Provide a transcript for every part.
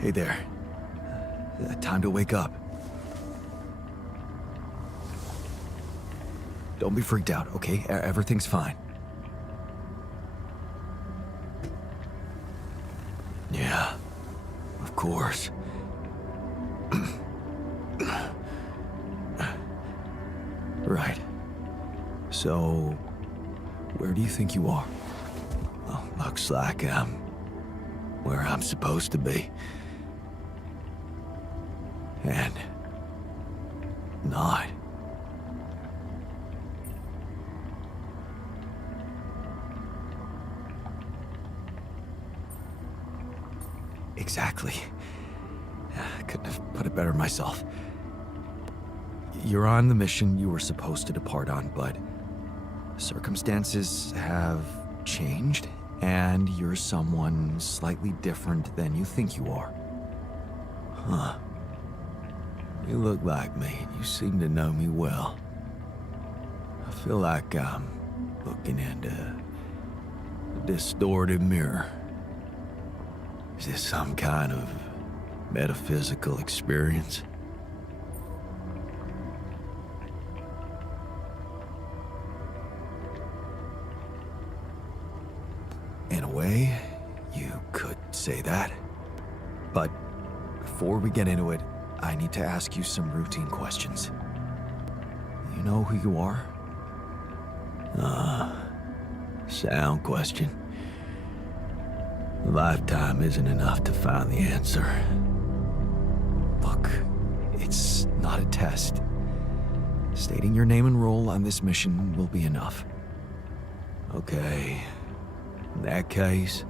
Hey there. Time to wake up. Don't be freaked out, okay? Everything's fine. Yeah, of course. Right. So, where do you think you are? Well, looks like I'm where I'm supposed to be. And not. Exactly. I couldn't have put it better myself. You're on the mission you were supposed to depart on, but circumstances have changed, and you're someone slightly different than you think you are. Huh. You look like me. You seem to know me well. I feel like I'm looking into a distorted mirror. Is this some kind of metaphysical experience? In a way, you could say that. But before we get into it, I need to ask you some routine questions. You know who you are? Sound question. A lifetime isn't enough to find the answer. Look, it's not a test. Stating your name and role on this mission will be enough. Okay. In that case,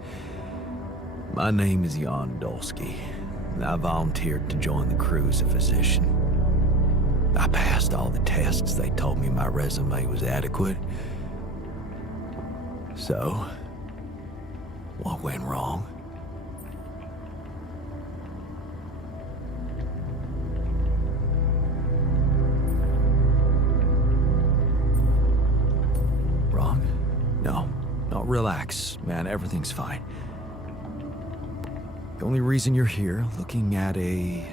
my name is Jan Dolski. I volunteered to join the crew as a physician. I passed all the tests. They told me my resume was adequate. So, what went wrong? Wrong? No, relax, man, everything's fine. The only reason you're here, looking at a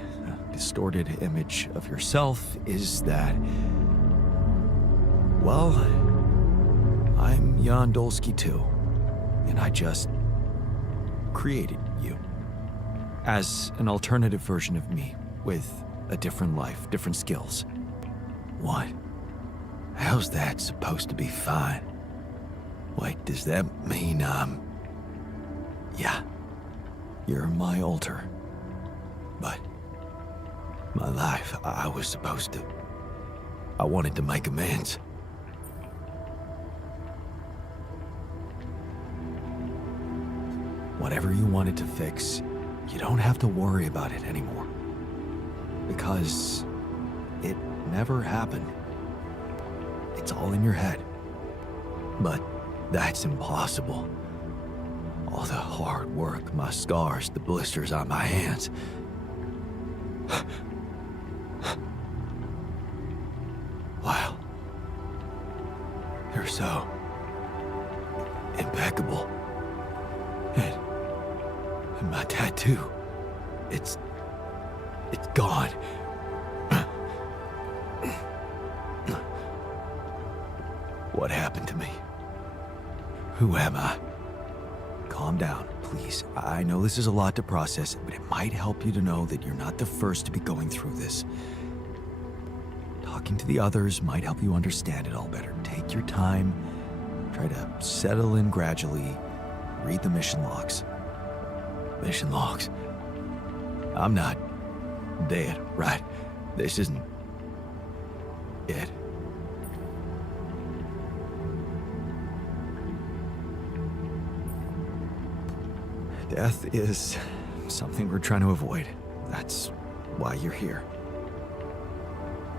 distorted image of yourself, is that, well, I'm Jan Dolski too, and I just created you as an alternative version of me with a different life, different skills. What? How's that supposed to be fine? Wait, does that mean yeah, you're my alter. But my life, I was supposed to. I wanted to make amends. Whatever you wanted to fix, you don't have to worry about it anymore. Because it never happened. It's all in your head. But that's impossible. All the hard work, my scars, the blisters on my hands. Wow. You're so impeccable. And my tattoo, it's gone. What happened to me? Who am I? Calm down, please. I know this is a lot to process, but it might help you to know that you're not the first to be going through this. Talking to the others might help you understand it all better. Take your time. Try to settle in gradually. Read the mission logs. Mission logs? I'm not dead, right? This isn't it. Death is something we're trying to avoid. That's why you're here.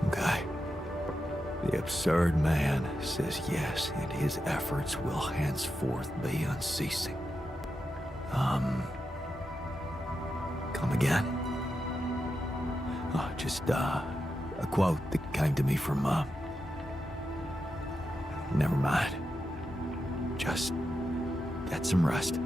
Okay. The absurd man says yes, and his efforts will henceforth be unceasing. Come again? Oh, just, a quote that came to me from, never mind. Just get some rest.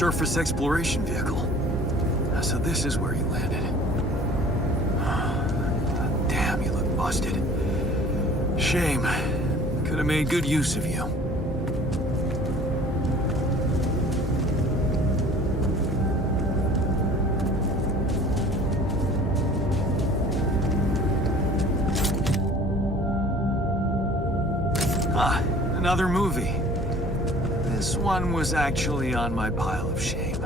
surface exploration vehicle. So this is where you landed. Damn, you look busted. Shame. Could have made good use of you. Ah, another movie. This one was actually on my pile of shame.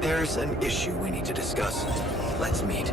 There's an issue we need to discuss. Let's meet.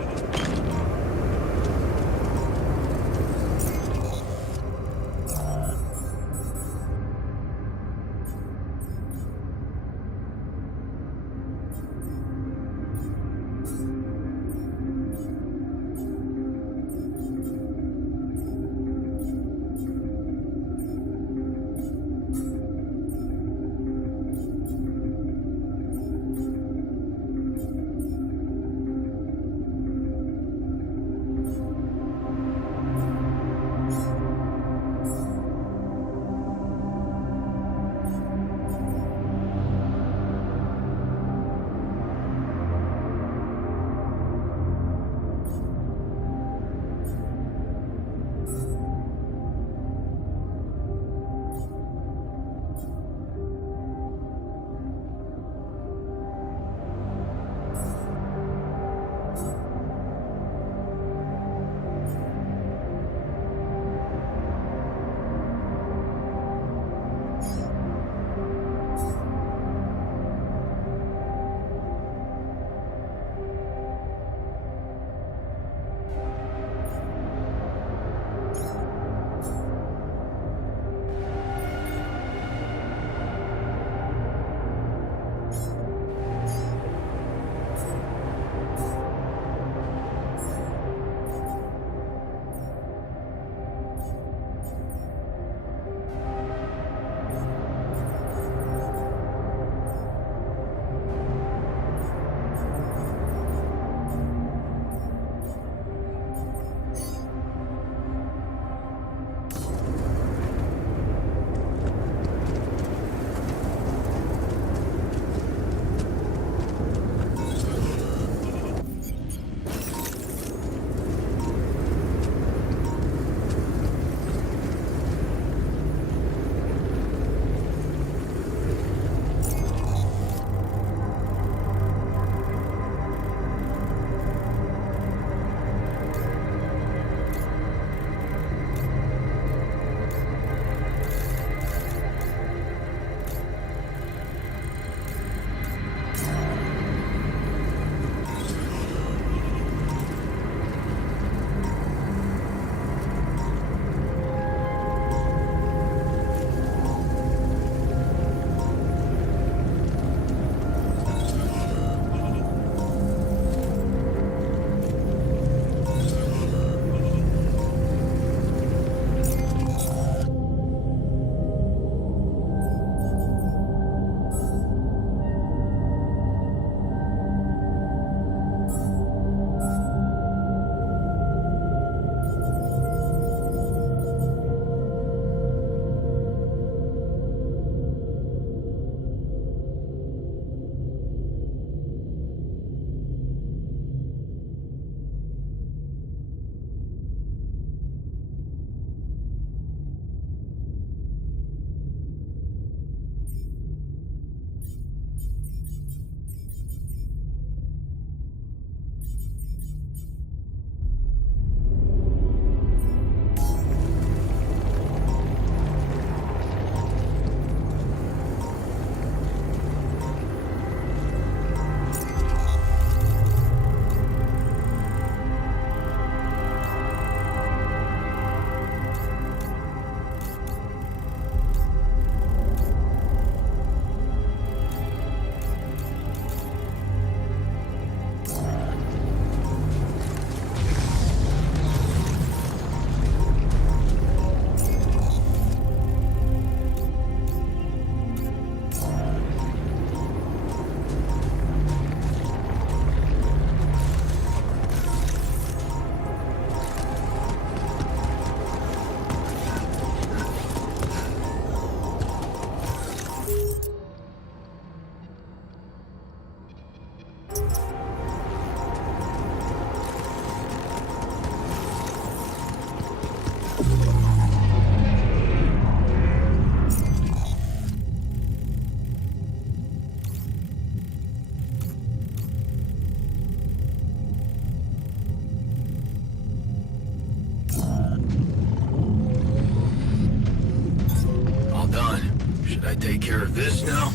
care of this now?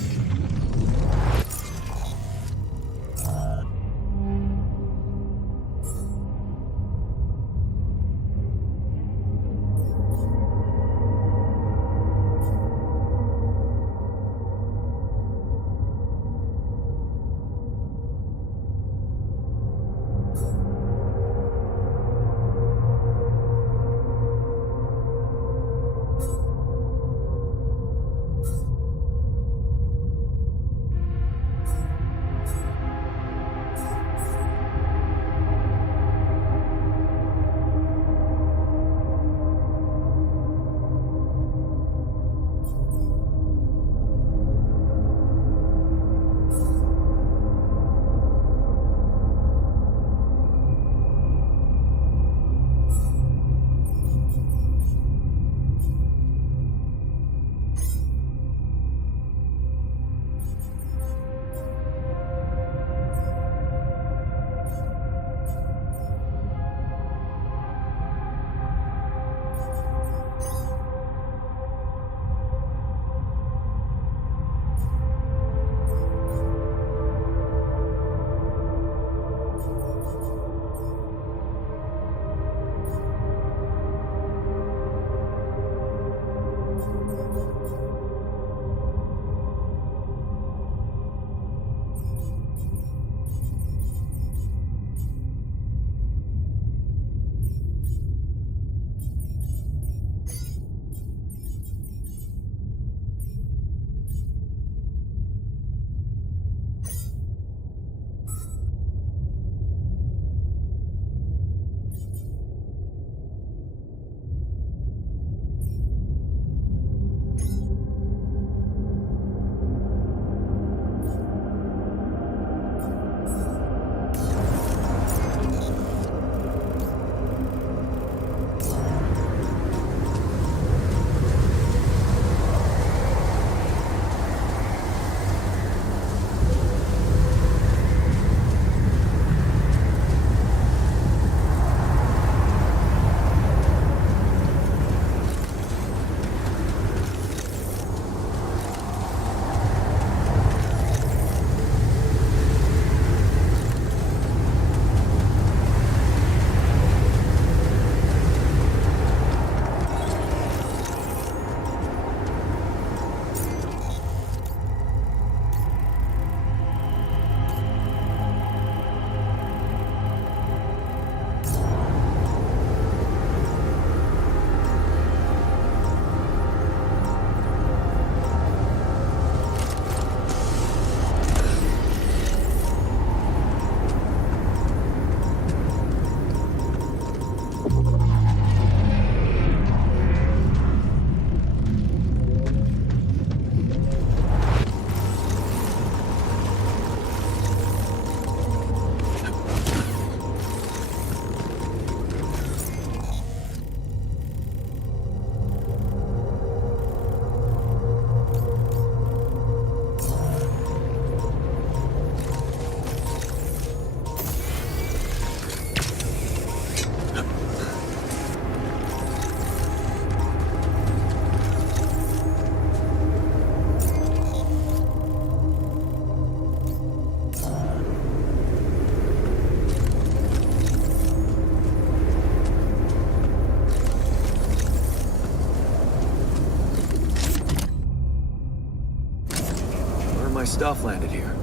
My stuff landed here.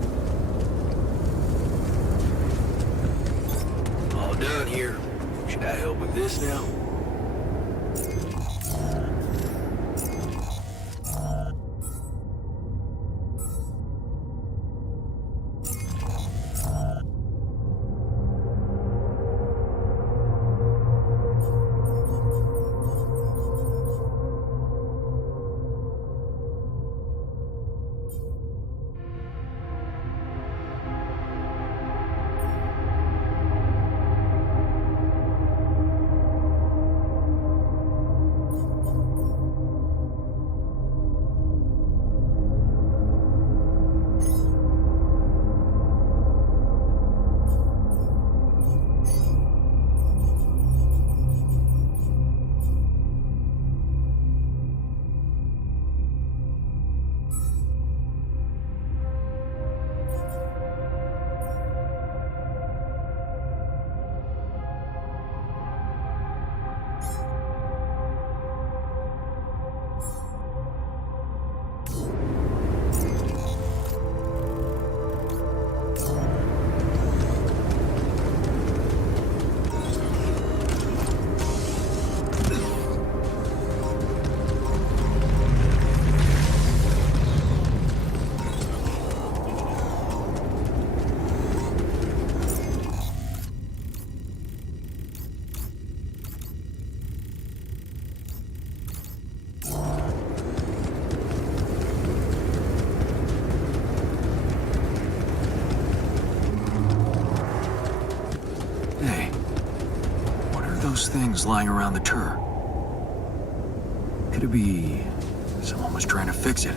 All done here. Should I help with this now? those things lying around the turret? Could it be someone was trying to fix it?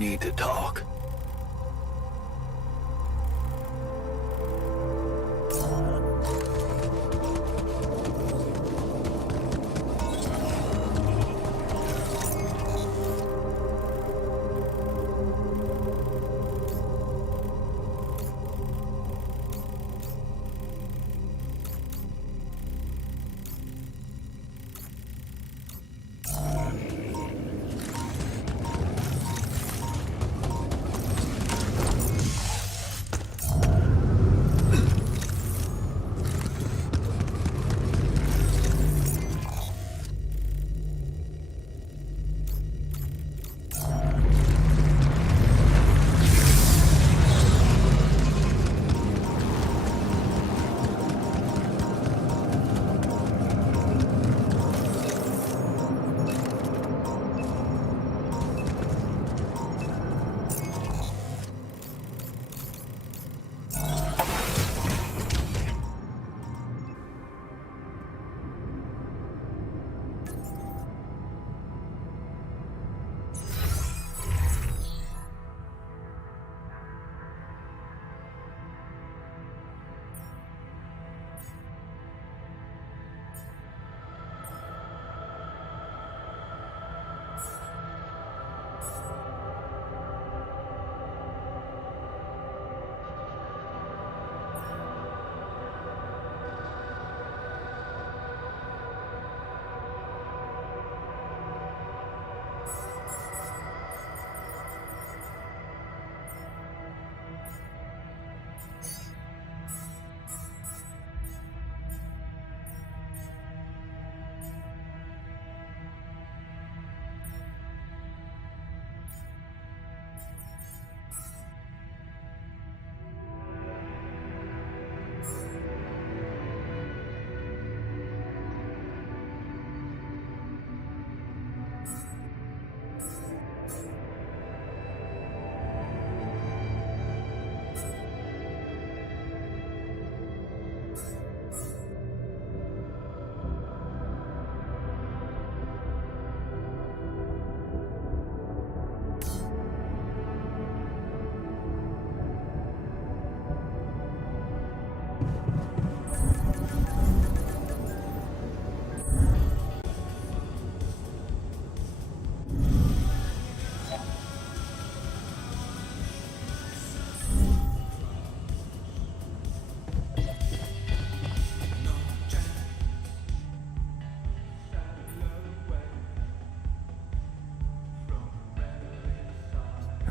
need to talk.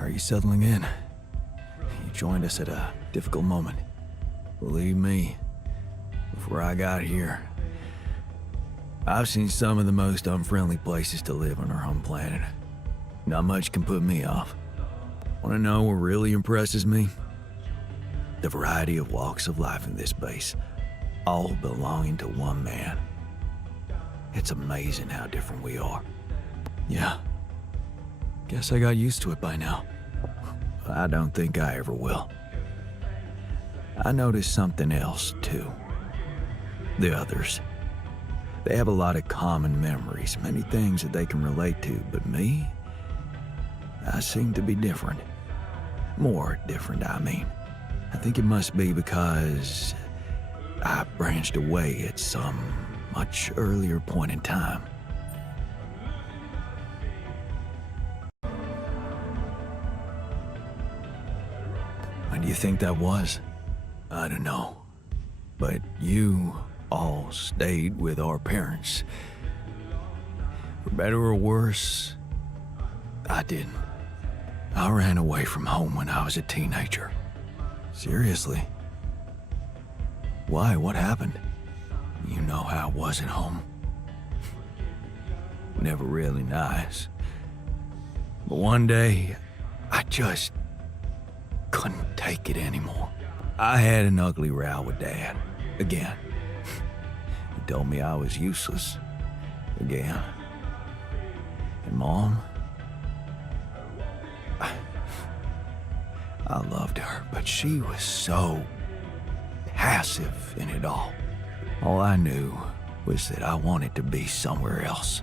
Are you settling in? You joined us at a difficult moment. Believe me, before I got here, I've seen some of the most unfriendly places to live on our home planet. Not much can put me off. Want to know what really impresses me? The variety of walks of life in this base, all belonging to one man. It's amazing how different we are. Yeah. Guess I got used to it by now. I don't think I ever will. I noticed something else, too. The others. They have a lot of common memories, many things that they can relate to, but me? I seem to be different. More different, I mean. I think it must be because I branched away at some much earlier point in time. When do you think that was? I don't know. But you all stayed with our parents. For better or worse, I didn't. I ran away from home when I was a teenager. Seriously? Why? What happened? You know how I was at home. Never really nice. But one day, I just couldn't take it anymore. I had an ugly row with Dad. Again. He told me I was useless. Again. And Mom? I loved her, but she was so passive in it all. All I knew was that I wanted to be somewhere else.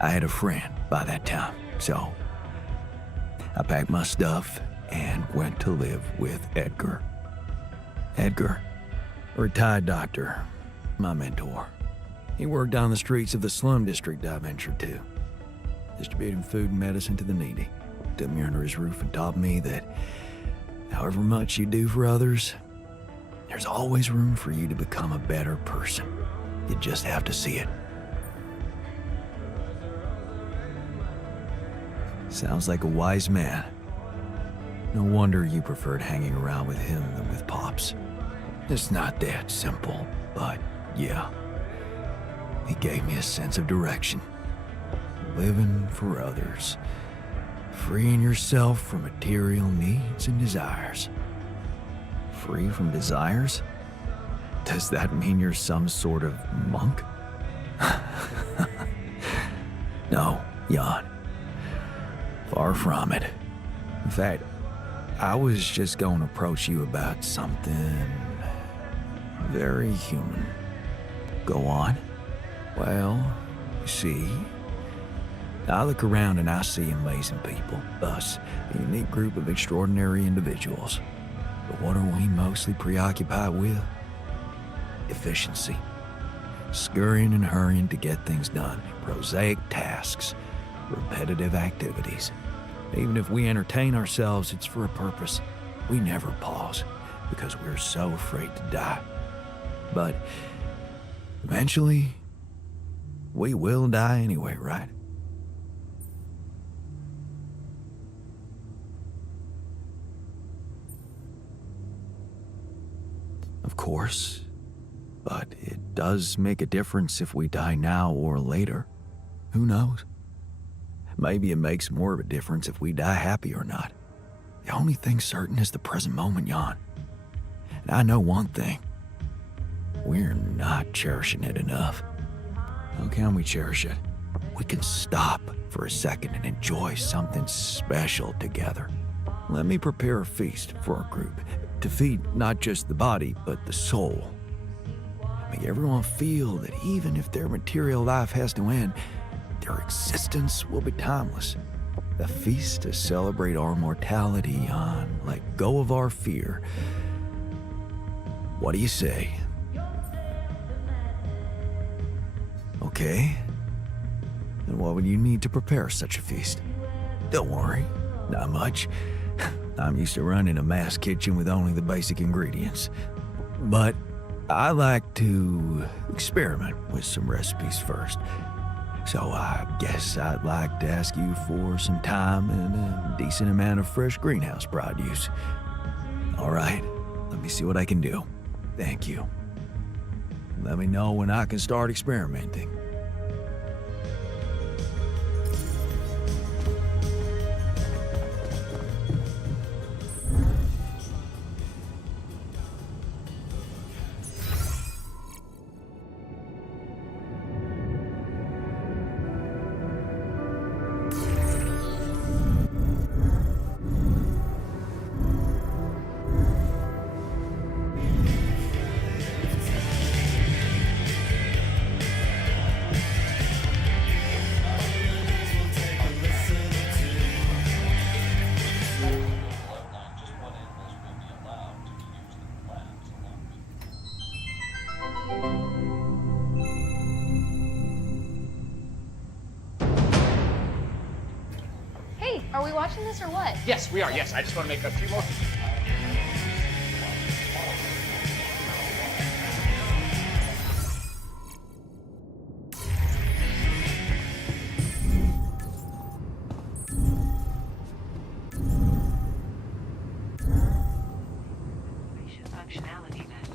I had a friend by that time. So, I packed my stuff and went to live with Edgar. Edgar, a retired doctor, my mentor. He worked on the streets of the slum district I ventured to, distributing food and medicine to the needy. Took me under his roof and taught me that however much you do for others, there's always room for you to become a better person. You just have to see it. Sounds like a wise man. No wonder you preferred hanging around with him than with Pops. It's not that simple, but yeah. He gave me a sense of direction. Living for others. Freeing yourself from material needs and desires. Free from desires? Does that mean you're some sort of monk? No, Jan. Far from it. In fact, I was just going to approach you about something very human. Go on. Well, you see, I look around and I see amazing people, us, a unique group of extraordinary individuals. But what are we mostly preoccupied with? Efficiency. Scurrying and hurrying to get things done. Prosaic tasks. Repetitive activities. Even if we entertain ourselves, it's for a purpose. We never pause because we're so afraid to die. But eventually, we will die anyway, right? Of course, but it does make a difference if we die now or later. Who knows? Maybe it makes more of a difference if we die happy or not. The only thing certain is the present moment, Jan. And I know one thing. We're not cherishing it enough. How can we cherish it? We can stop for a second and enjoy something special together. Let me prepare a feast for our group to feed not just the body, but the soul. Make everyone feel that even if their material life has to end, their existence will be timeless. A feast to celebrate our mortality, Jan. Let go of our fear. What do you say? Okay. Then what would you need to prepare such a feast? Don't worry, not much. I'm used to running a mass kitchen with only the basic ingredients. But I like to experiment with some recipes first. So I guess I'd like to ask you for some time and a decent amount of fresh greenhouse produce. All right, let me see what I can do. Thank you. Let me know when I can start experimenting. Are we watching this or what? Yes, we are. Yes, I just want to make a few more. Functionality met.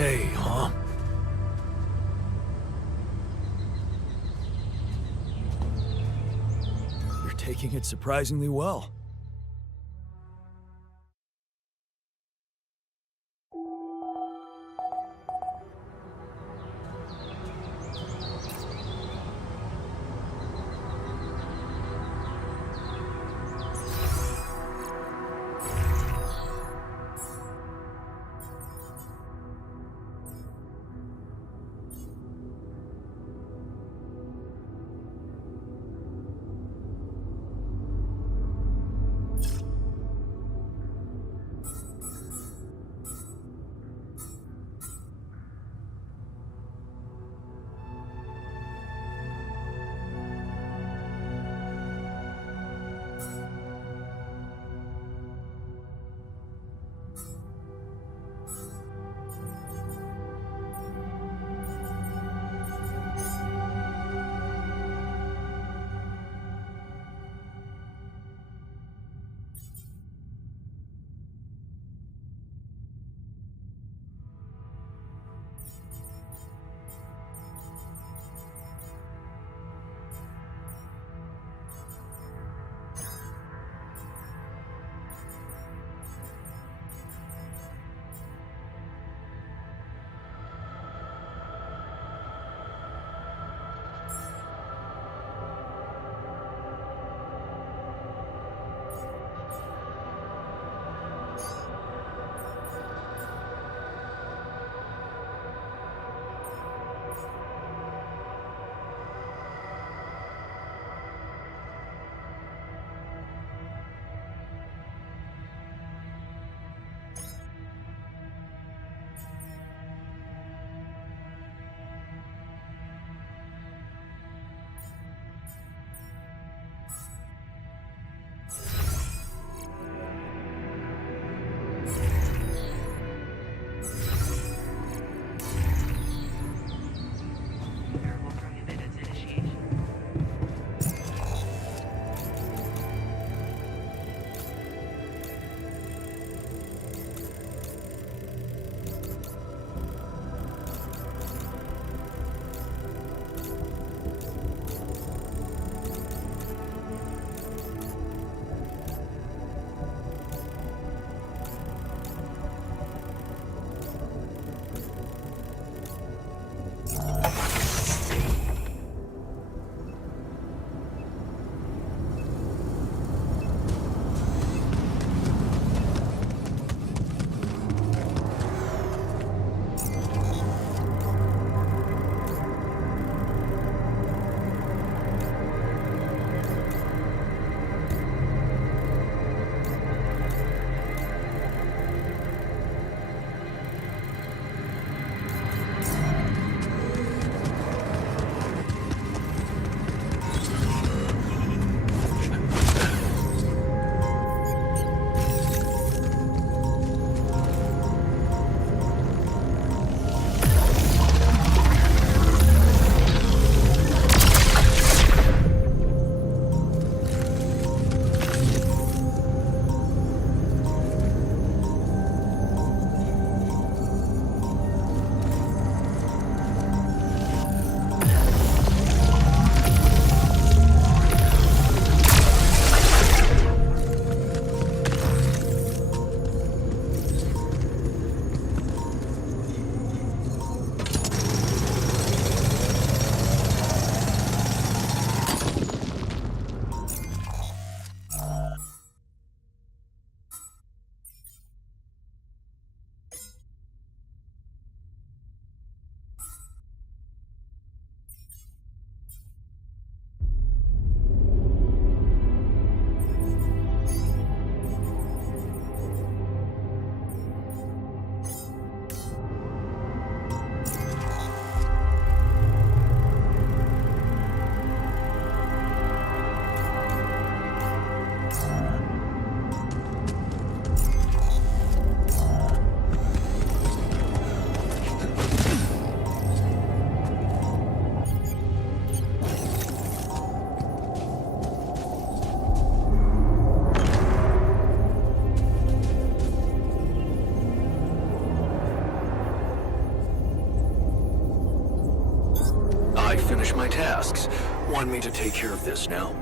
okay, huh? You're taking it surprisingly well. finish my tasks. Want me to take care of this now?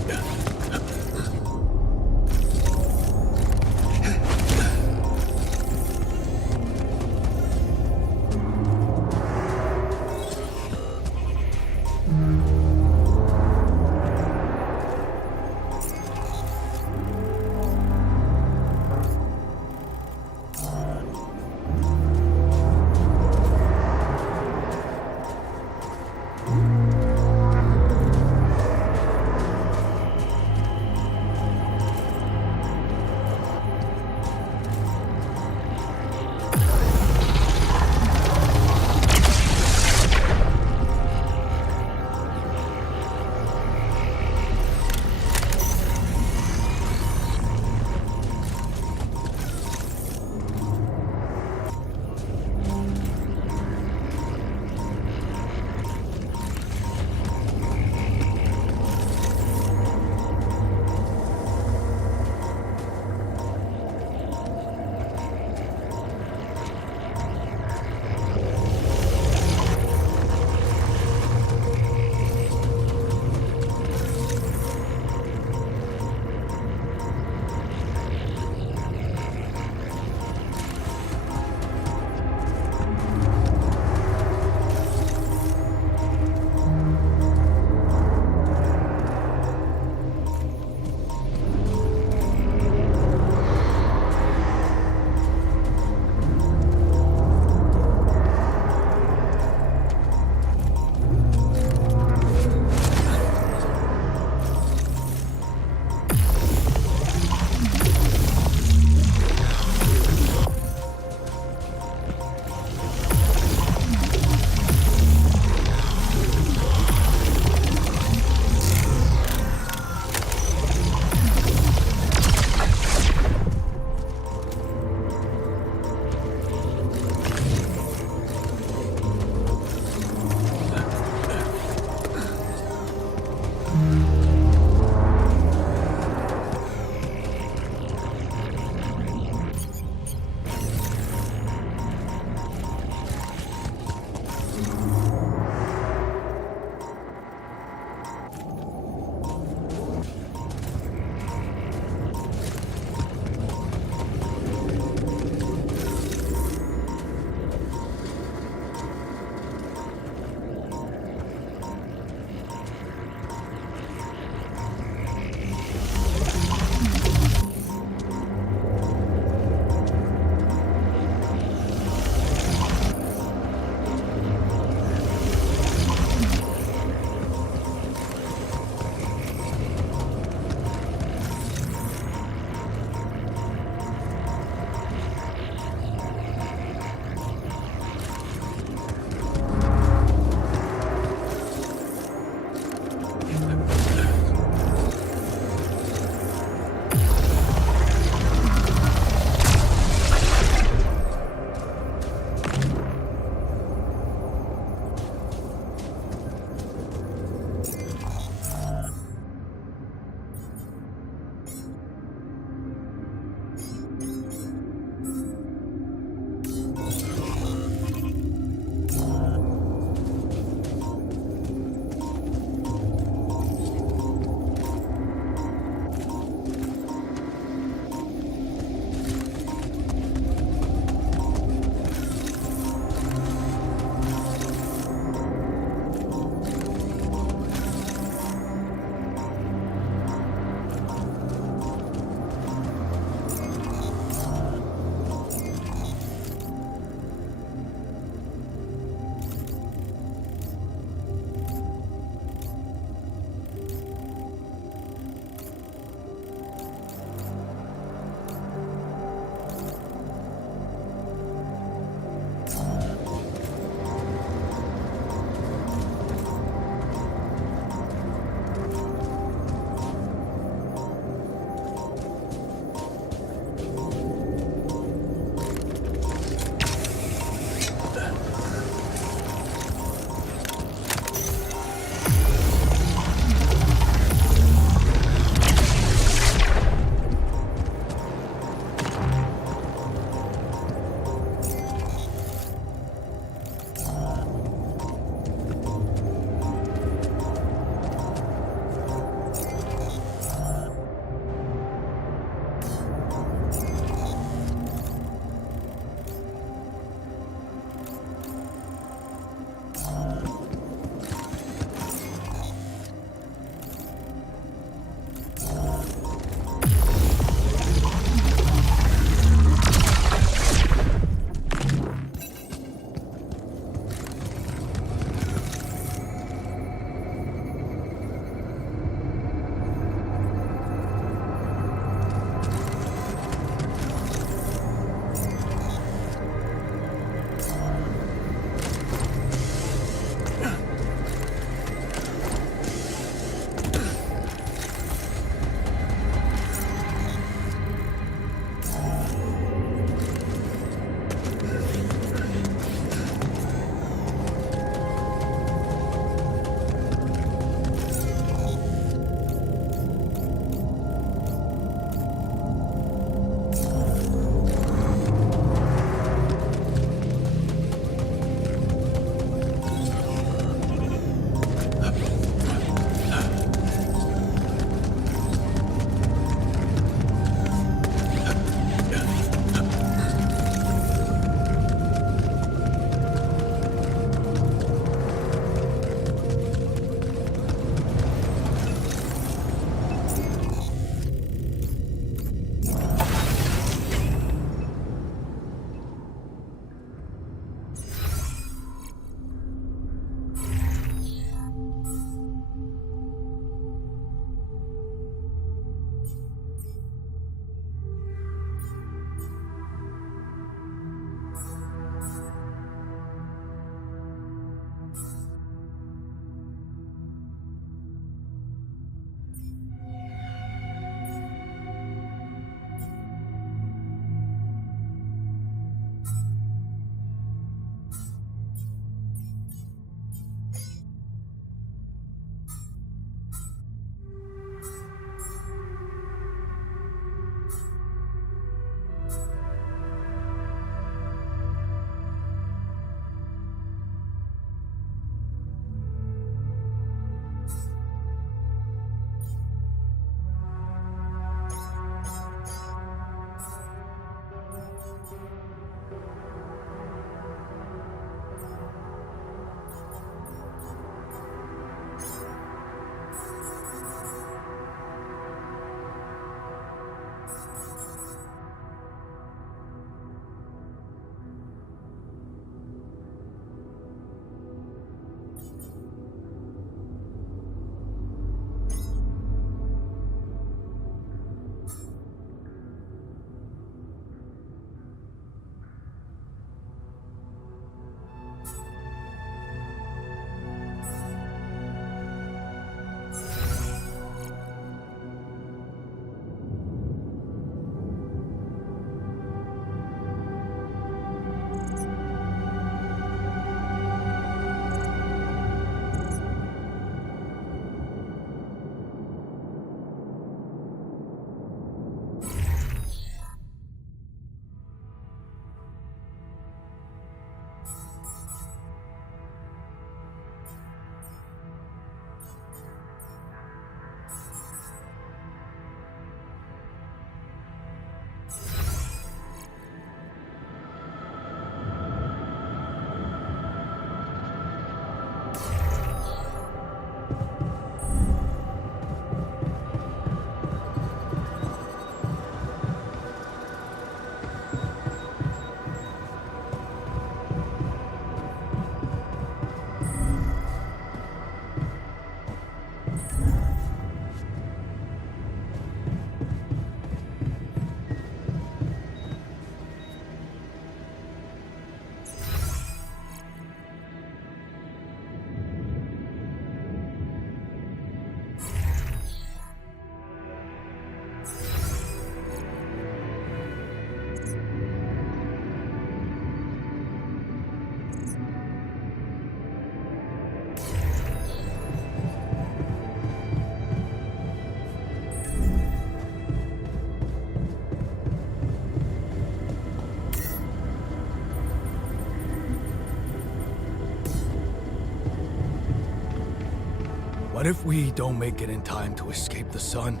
What if we don't make it in time to escape the sun?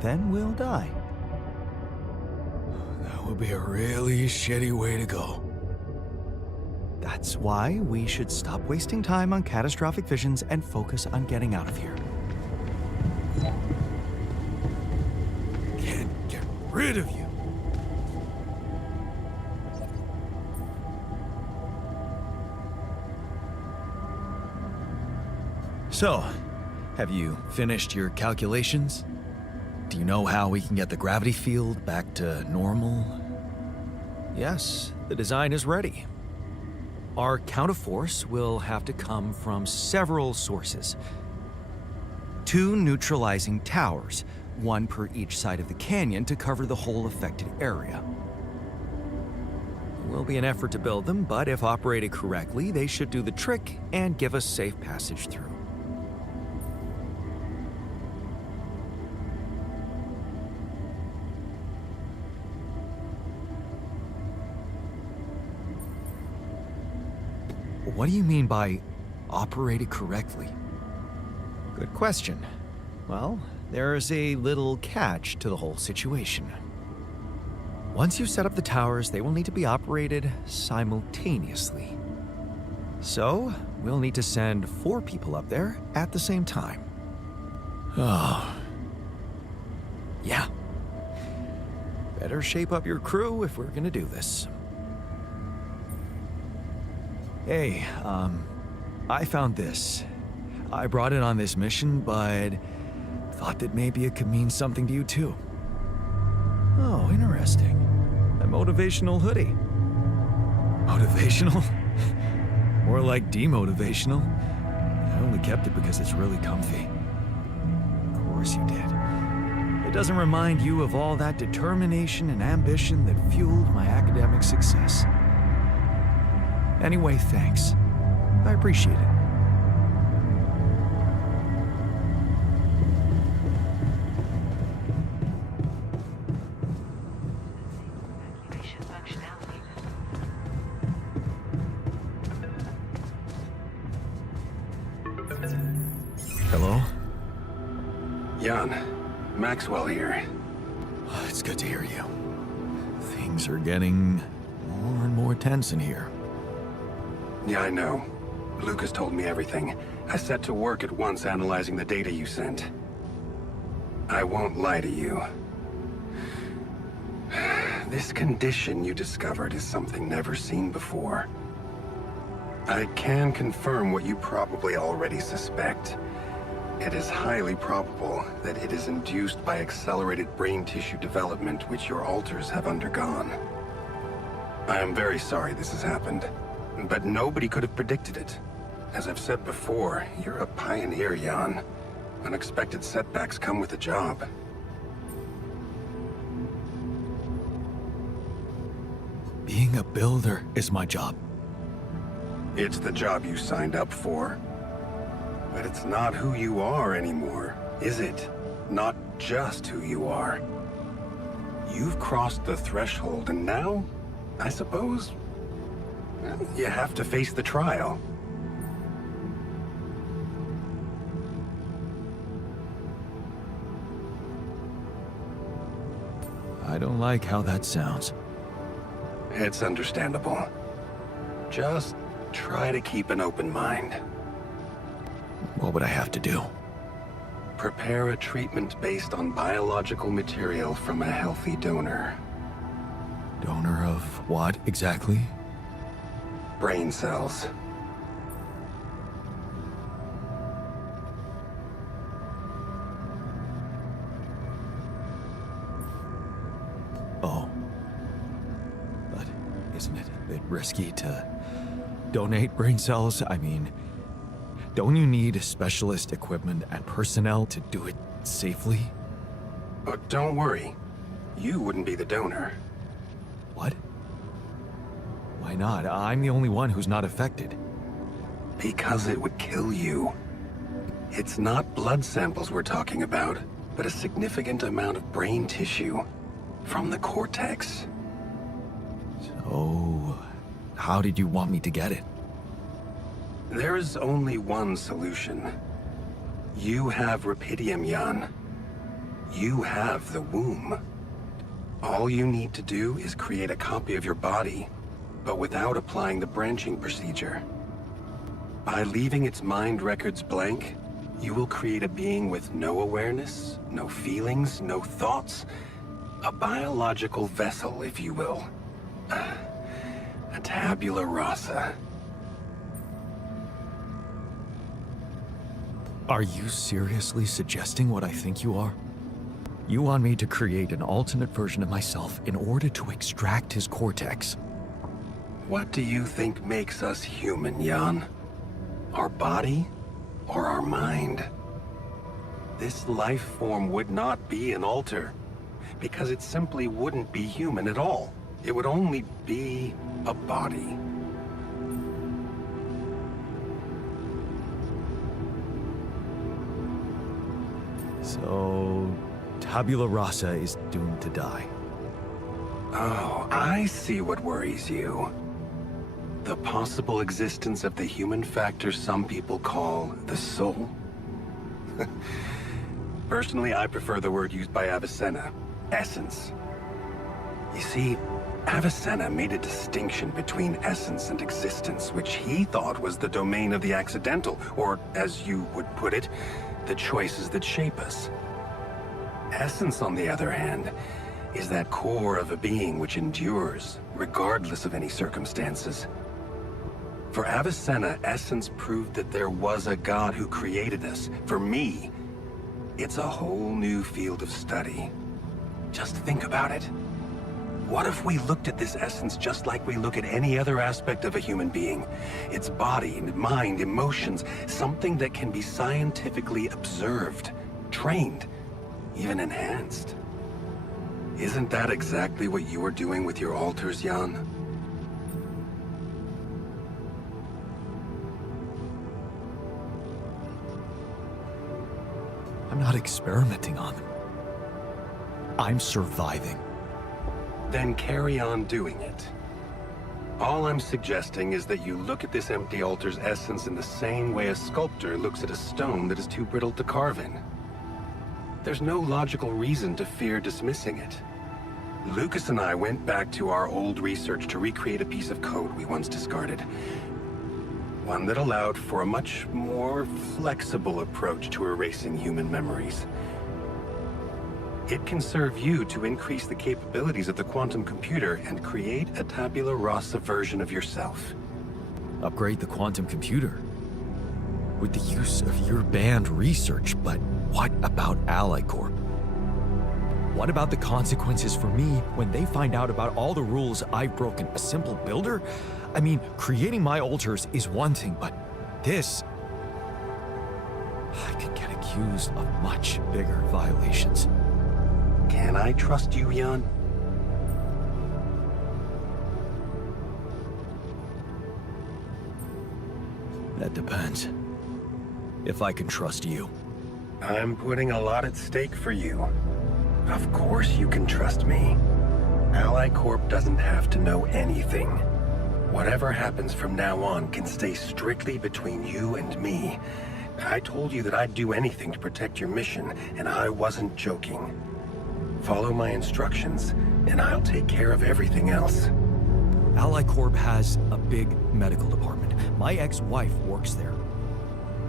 Then we'll die. That would be a really shitty way to go. That's why we should stop wasting time on catastrophic visions and focus on getting out of here. Can't get rid of you. So, have you finished your calculations? Do you know how we can get the gravity field back to normal? Yes, the design is ready. Our counterforce will have to come from several sources. 2 neutralizing towers, 1 per each side of the canyon to cover the whole affected area. It will be an effort to build them, but if operated correctly, they should do the trick and give us safe passage through. What do you mean by operated correctly? Good question. Well, there's a little catch to the whole situation. Once you set up the towers, they will need to be operated simultaneously. So, we'll need to send 4 people up there at the same time. Oh. Yeah. Better shape up your crew if we're gonna do this. Hey, I found this. I brought it on this mission, but thought that maybe it could mean something to you too. Oh, interesting. A motivational hoodie. Motivational? More like demotivational. I only kept it because it's really comfy. Of course you did. It doesn't remind you of all that determination and ambition that fueled my academic success. Anyway, thanks. I appreciate it. Evacuation functionality. Hello? Jan, Maxwell here. It's good to hear you. Things are getting more and more tense in here. Yeah, I know. Lucas told me everything. I set to work at once analyzing the data you sent. I won't lie to you. This condition you discovered is something never seen before. I can confirm what you probably already suspect. It is highly probable that it is induced by accelerated brain tissue development which your alters have undergone. I am very sorry this has happened. But nobody could have predicted it. As I've said before, you're a pioneer, Jan. Unexpected setbacks come with the job. Being a builder is my job. It's the job you signed up for. But it's not who you are anymore, is it? Not just who you are. You've crossed the threshold, and now, I suppose, you have to face the trial. I don't like how that sounds. It's understandable. Just try to keep an open mind. What would I have to do? Prepare a treatment based on biological material from a healthy donor. Donor of what exactly? Brain cells. Oh. But isn't it a bit risky to donate brain cells? I mean, don't you need specialist equipment and personnel to do it safely? But don't worry. You wouldn't be the donor. What? Why not? I'm the only one who's not affected. Because it would kill you. It's not blood samples we're talking about, but a significant amount of brain tissue. From the cortex. So, how did you want me to get it? There is only one solution. You have Rapidium, Jan. You have the womb. All you need to do is create a copy of your body, but without applying the branching procedure. By leaving its mind records blank, you will create a being with no awareness, no feelings, no thoughts. A biological vessel, if you will. A tabula rasa. Are you seriously suggesting what I think you are? You want me to create an alternate version of myself in order to extract his cortex? What do you think makes us human, Jan? Our body or our mind? This life form would not be an alter, because it simply wouldn't be human at all. It would only be a body. So, tabula rasa is doomed to die. Oh, I see what worries you. The possible existence of the human factor some people call the soul. Personally, I prefer the word used by Avicenna, essence. You see, Avicenna made a distinction between essence and existence, which he thought was the domain of the accidental, or, as you would put it, the choices that shape us. Essence, on the other hand, is that core of a being which endures, regardless of any circumstances. For Avicenna, essence proved that there was a God who created us. For me, it's a whole new field of study. Just think about it. What if we looked at this essence just like we look at any other aspect of a human being? Its body, mind, emotions, something that can be scientifically observed, trained, even enhanced. Isn't that exactly what you were doing with your alters, Jan? I'm not experimenting on them. I'm surviving. Then carry on doing it. All I'm suggesting is that you look at this empty altar's essence in the same way a sculptor looks at a stone that is too brittle to carve in. There's no logical reason to fear dismissing it. Lucas and I went back to our old research to recreate a piece of code we once discarded. One that allowed for a much more flexible approach to erasing human memories. It can serve you to increase the capabilities of the quantum computer and create a tabula rasa version of yourself. Upgrade the quantum computer with the use of your banned research, but what about Ally Corp? What about the consequences for me when they find out about all the rules I've broken? A simple builder? I mean, creating my alters is one thing, but this... I could get accused of much bigger violations. Can I trust you, Jan? That depends. If I can trust you. I'm putting a lot at stake for you. Of course you can trust me. Ally Corp doesn't have to know anything. Whatever happens from now on can stay strictly between you and me. I told you that I'd do anything to protect your mission, and I wasn't joking. Follow my instructions, and I'll take care of everything else. Ally Corp has a big medical department. My ex-wife works there.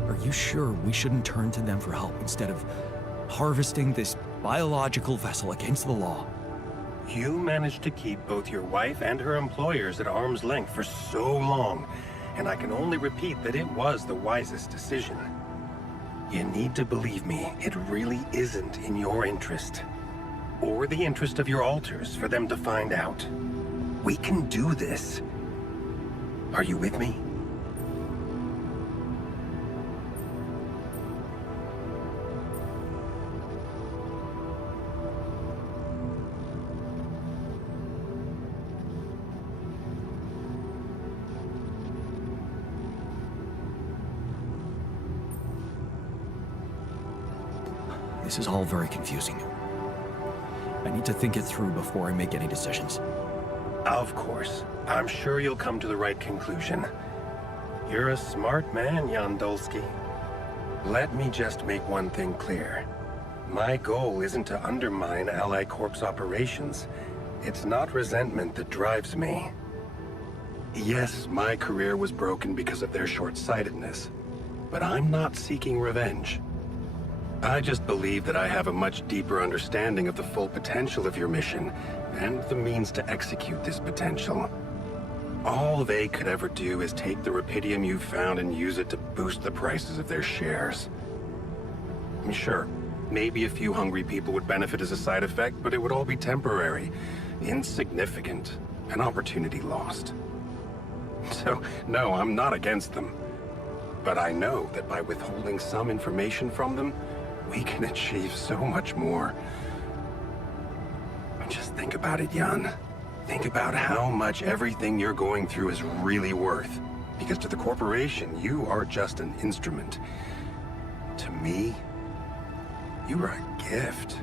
Are you sure we shouldn't turn to them for help instead of harvesting this biological vessel against the law? You managed to keep both your wife and her employers at arm's length for so long, and I can only repeat that it was the wisest decision. You need to believe me, it really isn't in your interest. Or the interest of your alters for them to find out. We can do this. Are you with me? This is all very confusing. I need to think it through before I make any decisions. Of course. I'm sure you'll come to the right conclusion. You're a smart man, Jan Dolski. Let me just make one thing clear. My goal isn't to undermine Ally Corp's operations. It's not resentment that drives me. Yes, my career was broken because of their short-sightedness, but I'm not seeking revenge. I just believe that I have a much deeper understanding of the full potential of your mission, and the means to execute this potential. All they could ever do is take the rupidium you've found and use it to boost the prices of their shares. Sure, maybe a few hungry people would benefit as a side effect, but it would all be temporary, insignificant, an opportunity lost. So, no, I'm not against them. But I know that by withholding some information from them, we can achieve so much more. Just think about it, Jan. Think about how much everything you're going through is really worth. Because to the corporation, you are just an instrument. To me, you are a gift.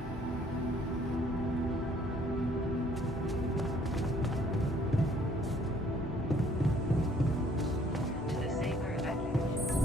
To the safer evacuation.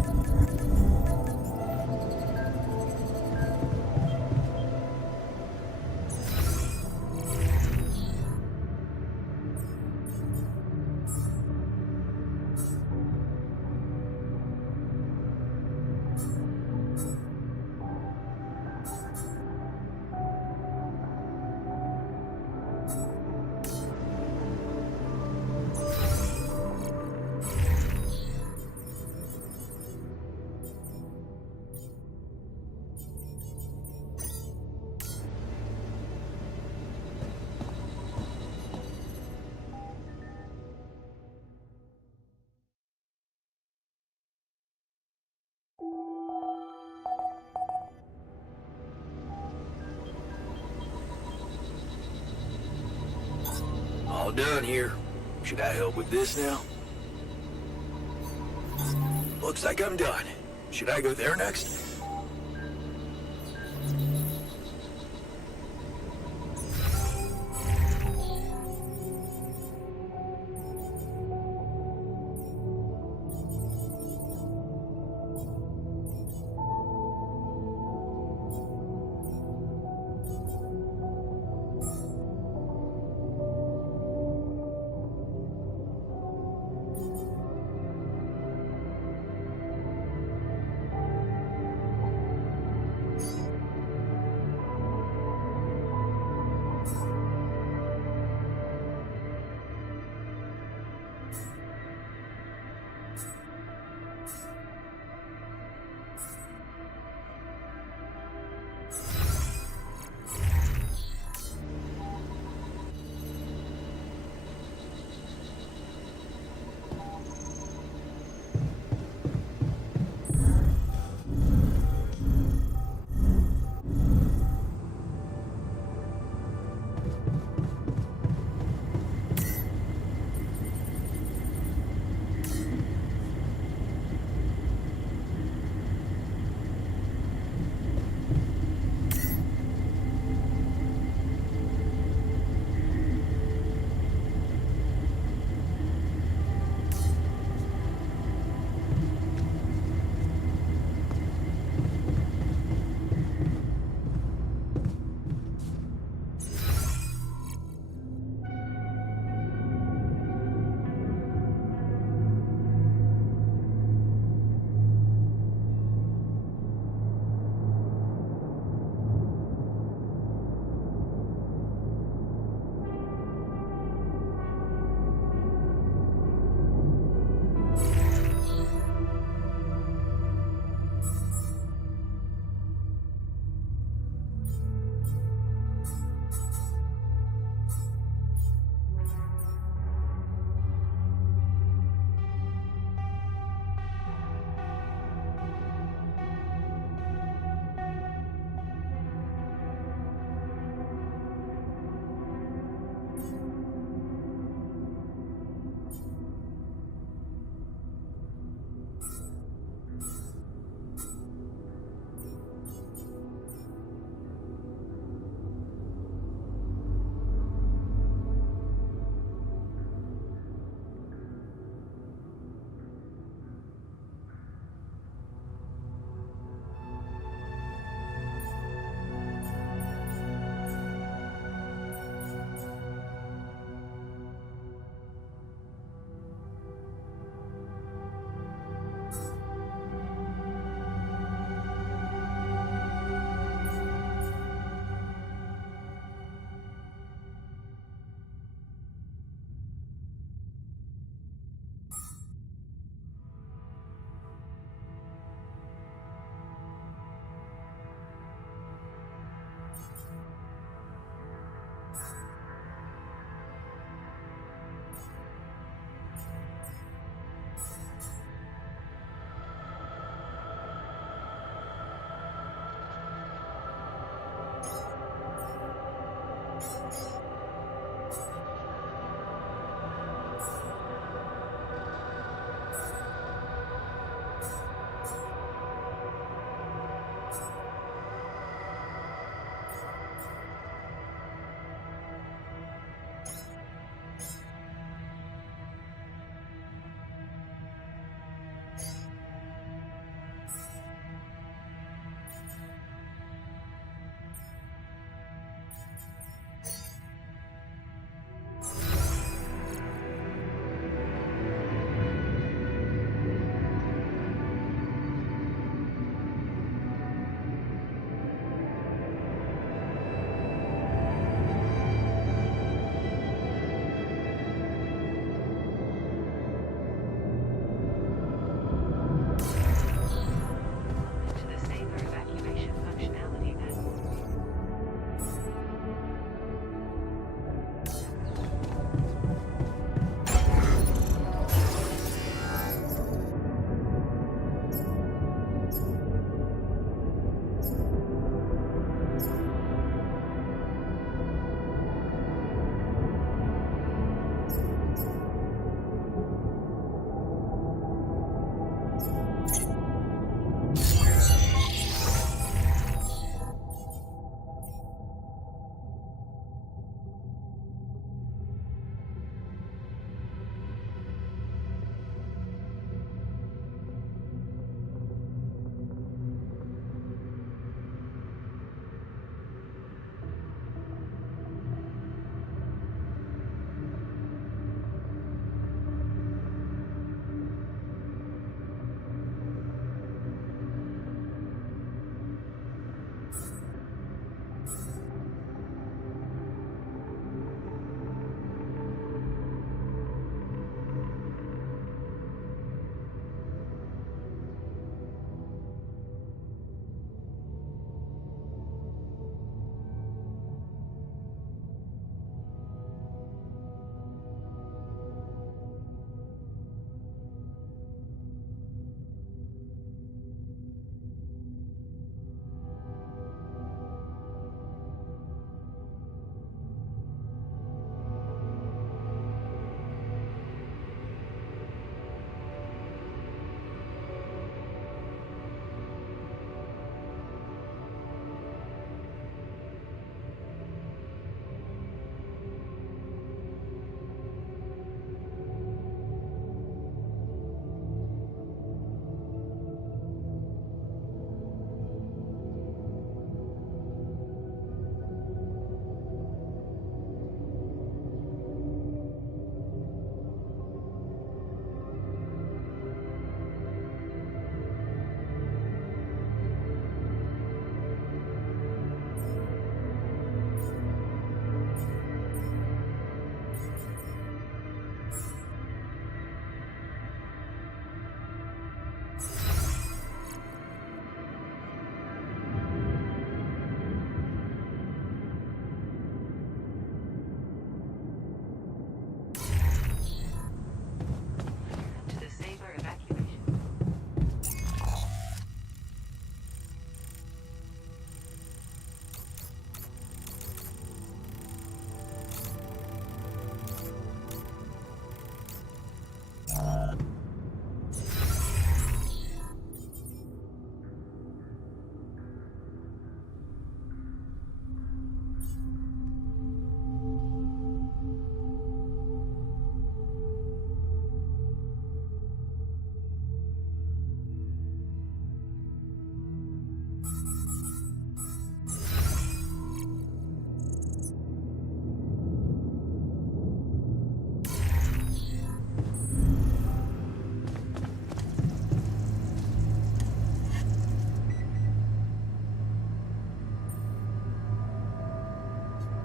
All done here. Should I help with this now? Looks like I'm done. Should I go there next?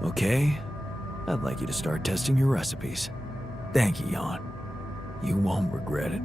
Okay, I'd like you to start testing your recipes. Thank you, Jan. You won't regret it.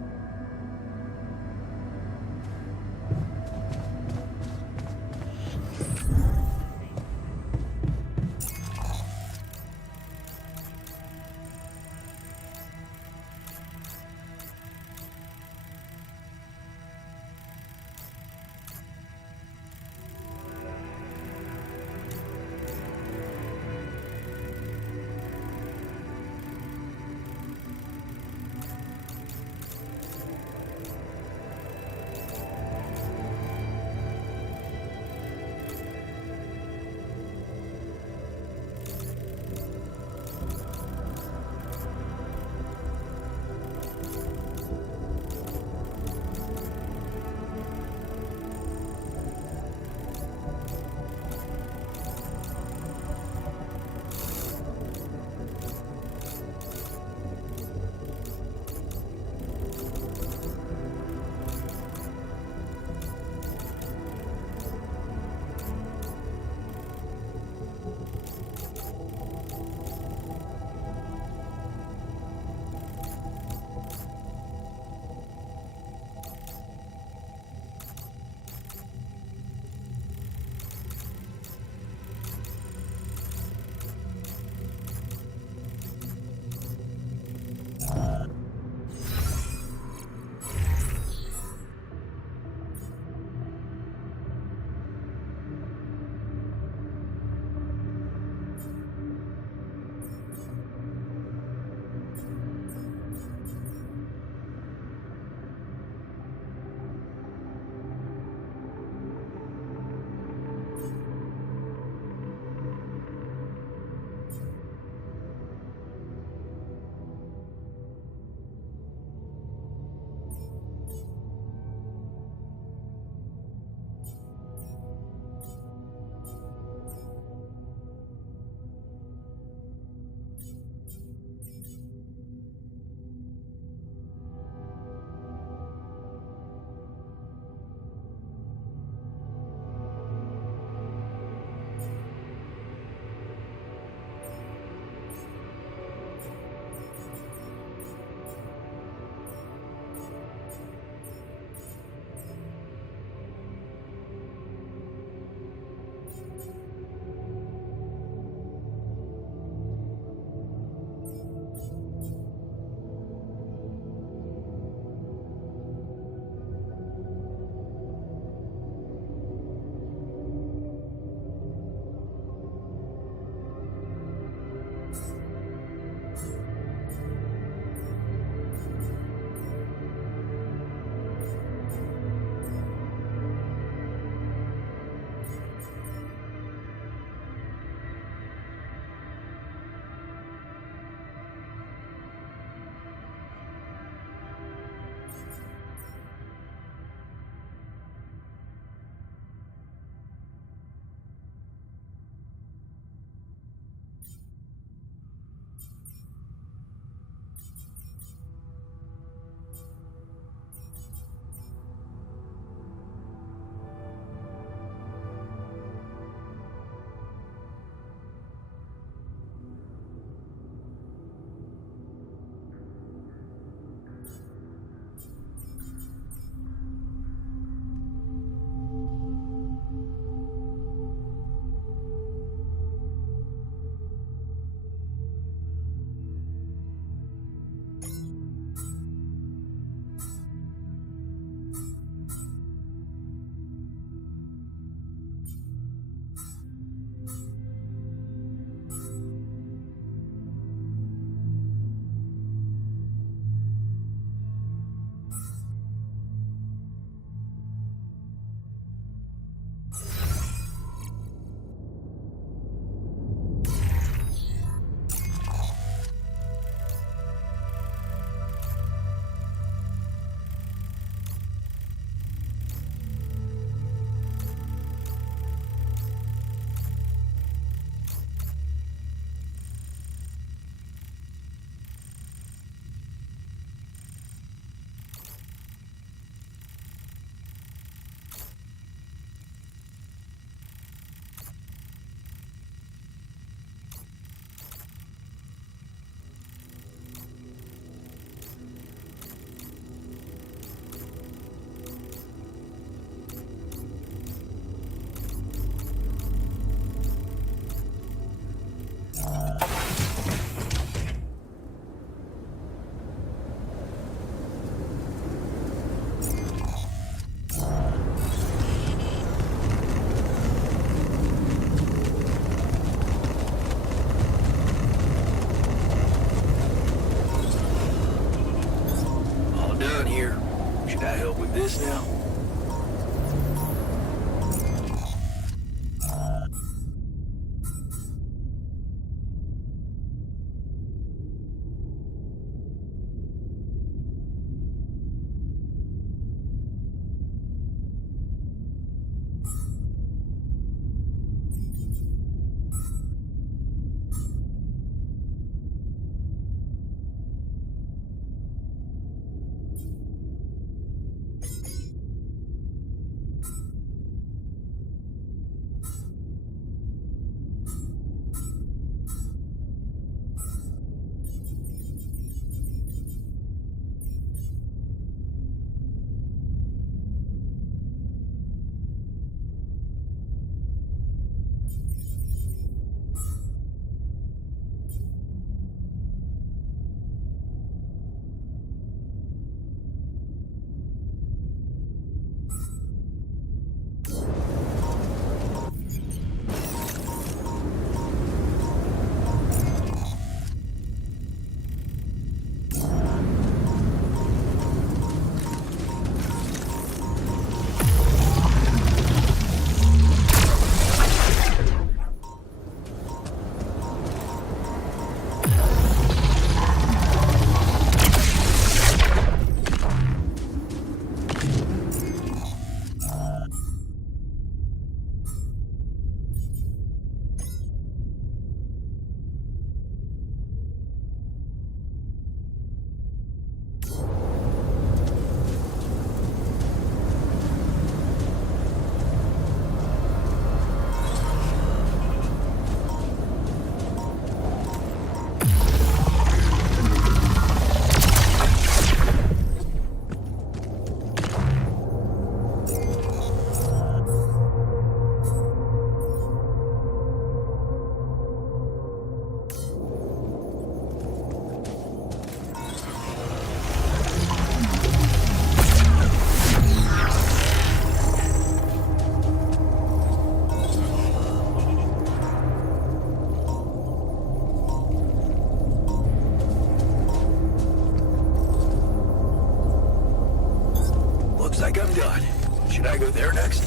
Should I go there next?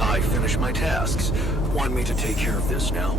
I finished my tasks. Want me to take care of this now?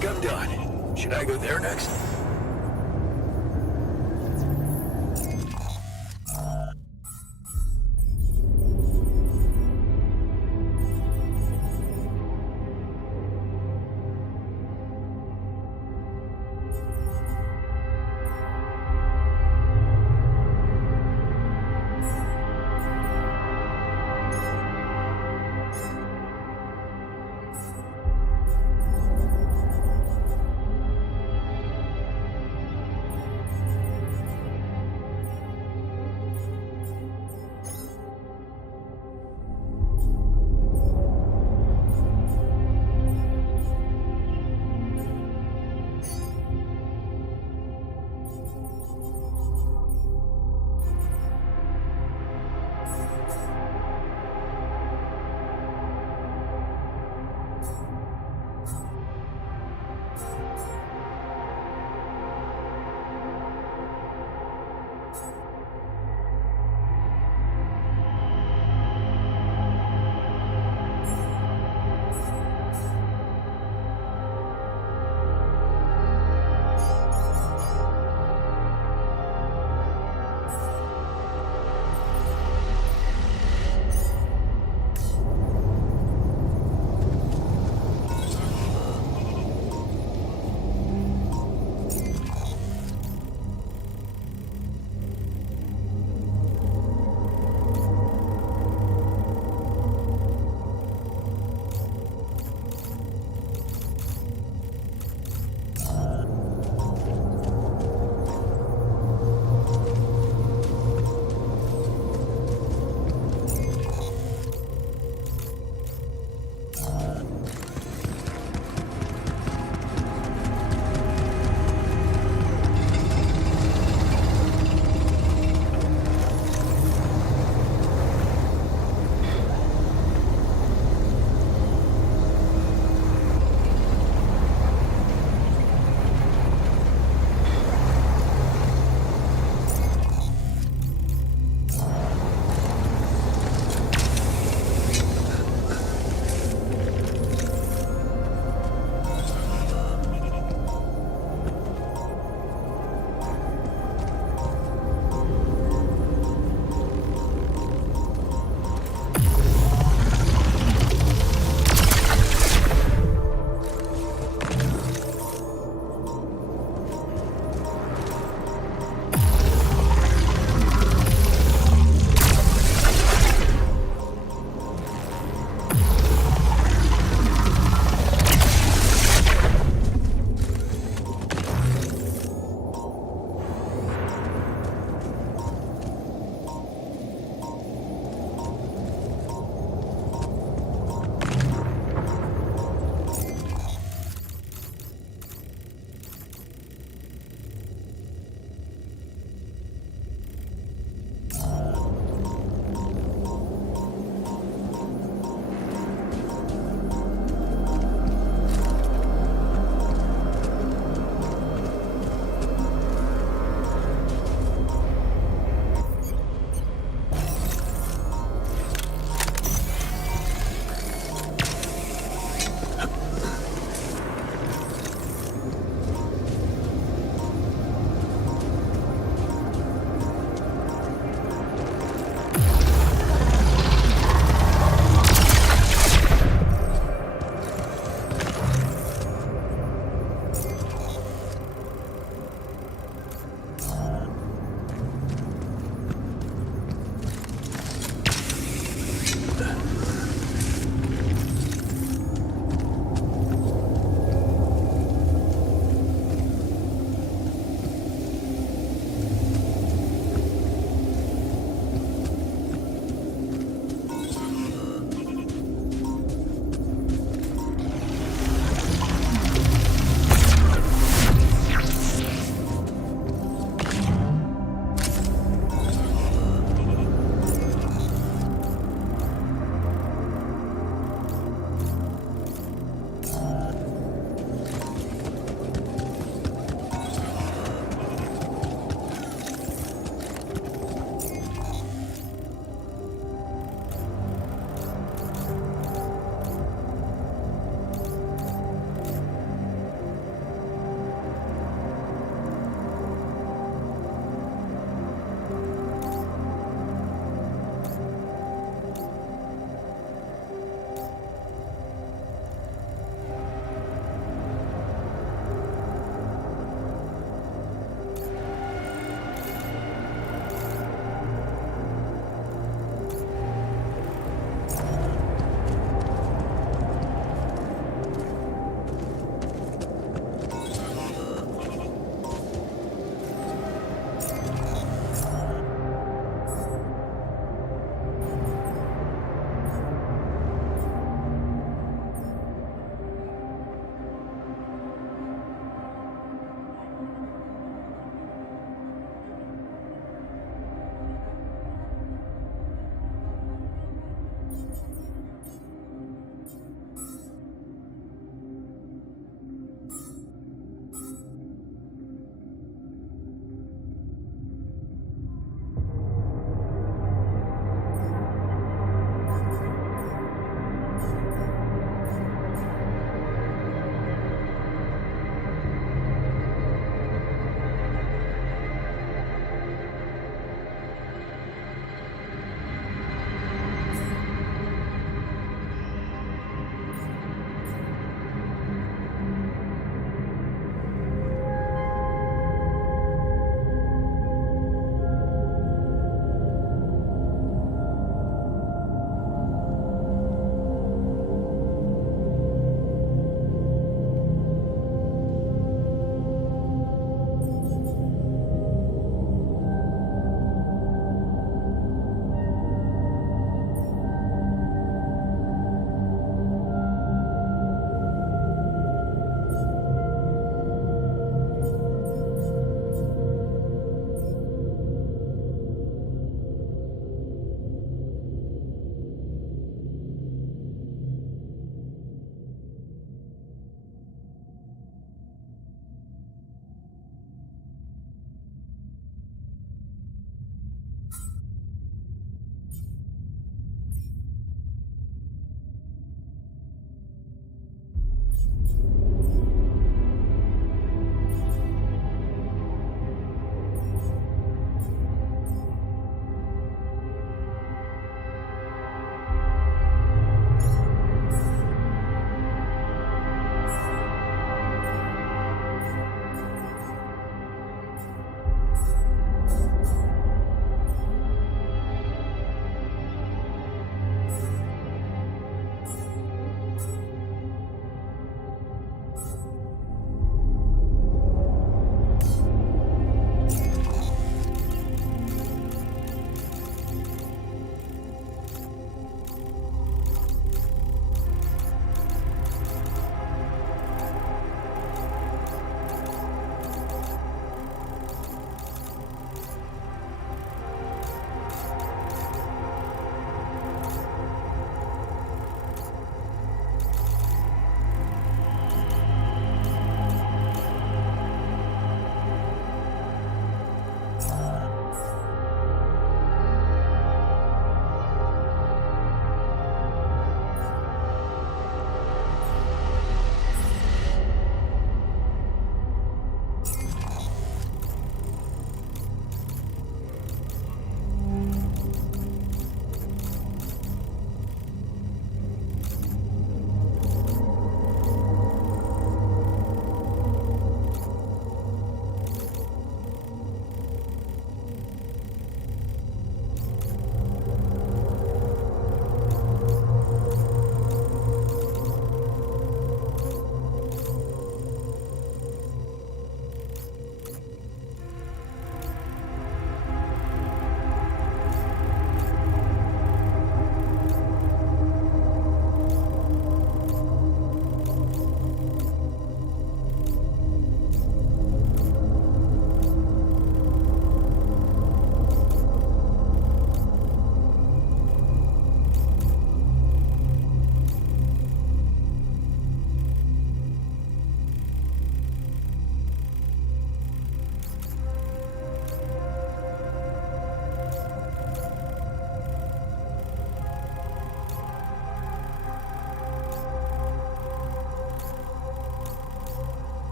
think I'm done. Should I go there next?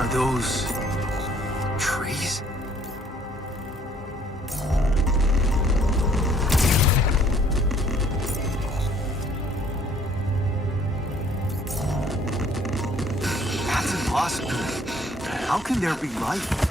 Are those trees? That's impossible. How can there be life?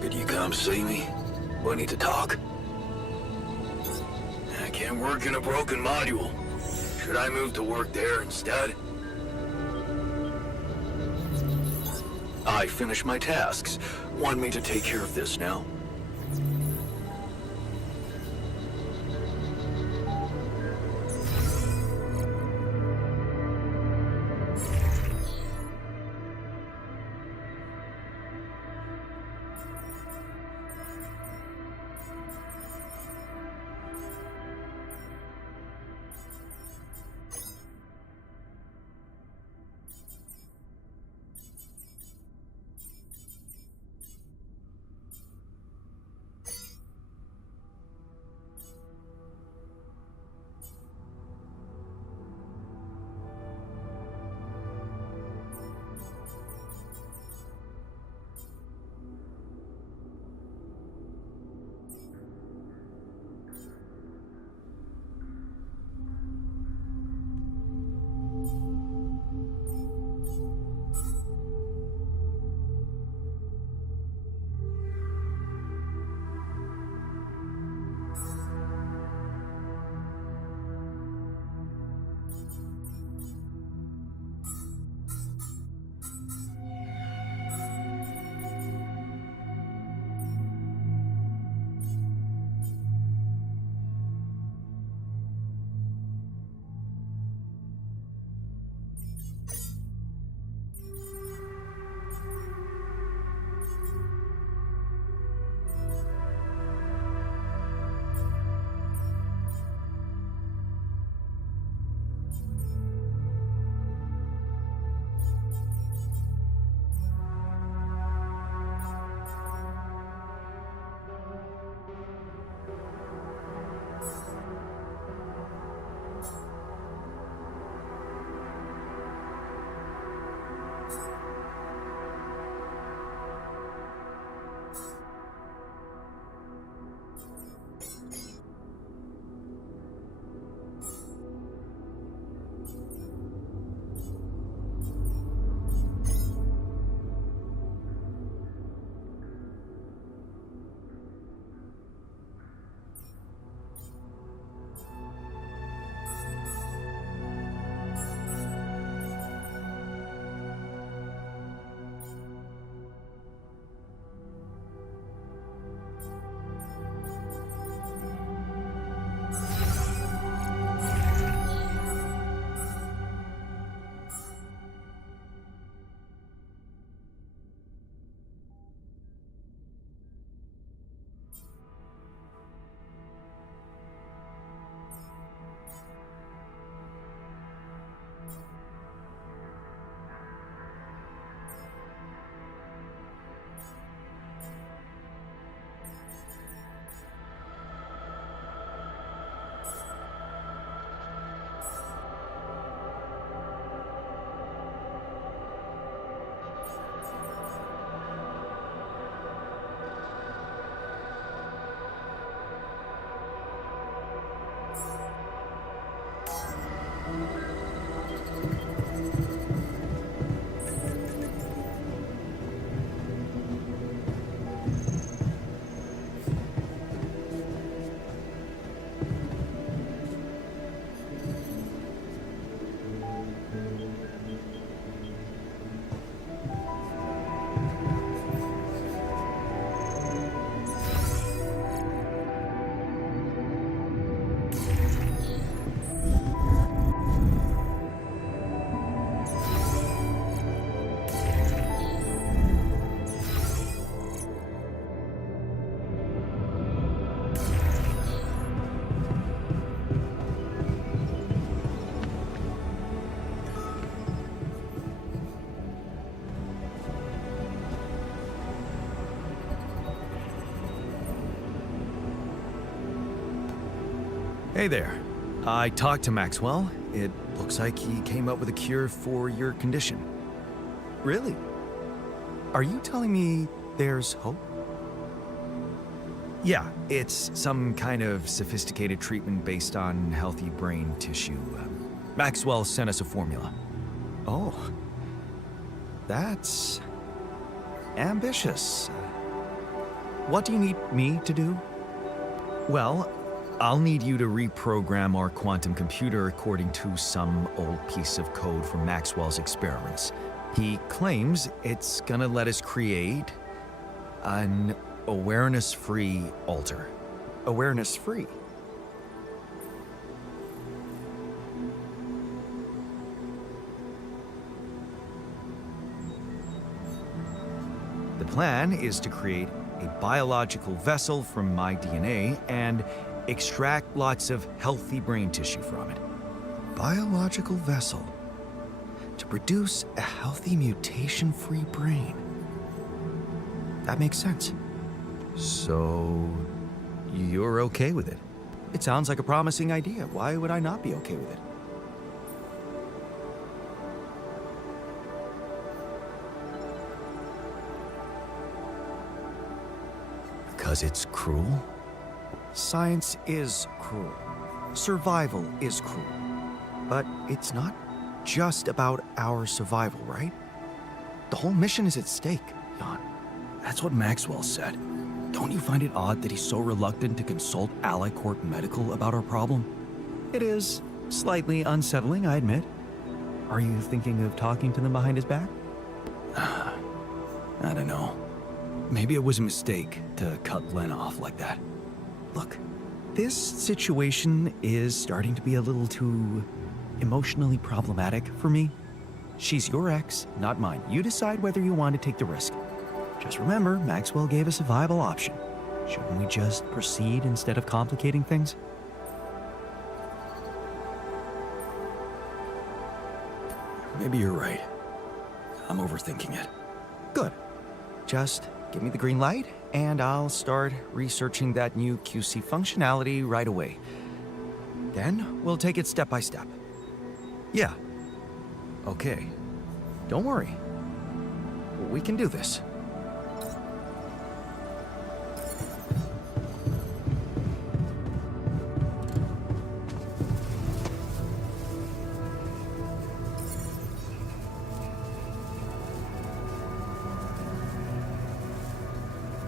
Could you come see me? We need to talk. I can't work in a broken module. Should I move to work there instead? I finished my tasks. Want me to take care of this now? Hey there. I talked to Maxwell. It looks like he came up with a cure for your condition. Really? Are you telling me there's hope? Yeah, it's some kind of sophisticated treatment based on healthy brain tissue. Maxwell sent us a formula. Oh. That's ambitious. What do you need me to do? Well, I'll need you to reprogram our quantum computer according to some old piece of code from Maxwell's experiments. He claims it's gonna let us create an awareness-free alter. Awareness-free. The plan is to create a biological vessel from my DNA and extract lots of healthy brain tissue from it. Biological vessel. To produce a healthy mutation-free brain. That makes sense. So, you're okay with it? It sounds like a promising idea. Why would I not be okay with it? Because it's cruel? Science is cruel. Survival is cruel. But it's not just about our survival, right? The whole mission is at stake, Jan. That's what Maxwell said. Don't you find it odd that he's so reluctant to consult Ally Corp Medical about our problem? It is slightly unsettling, I admit. Are you thinking of talking to them behind his back? I don't know. Maybe it was a mistake to cut Len off like that. Look, this situation is starting to be a little too emotionally problematic for me. She's your ex, not mine. You decide whether you want to take the risk. Just remember, Maxwell gave us a viable option. Shouldn't we just proceed instead of complicating things? Maybe you're right. I'm overthinking it. Good. Just give me the green light, and I'll start researching that new QC functionality right away. Then we'll take it step by step. Yeah. Okay. Don't worry. We can do this.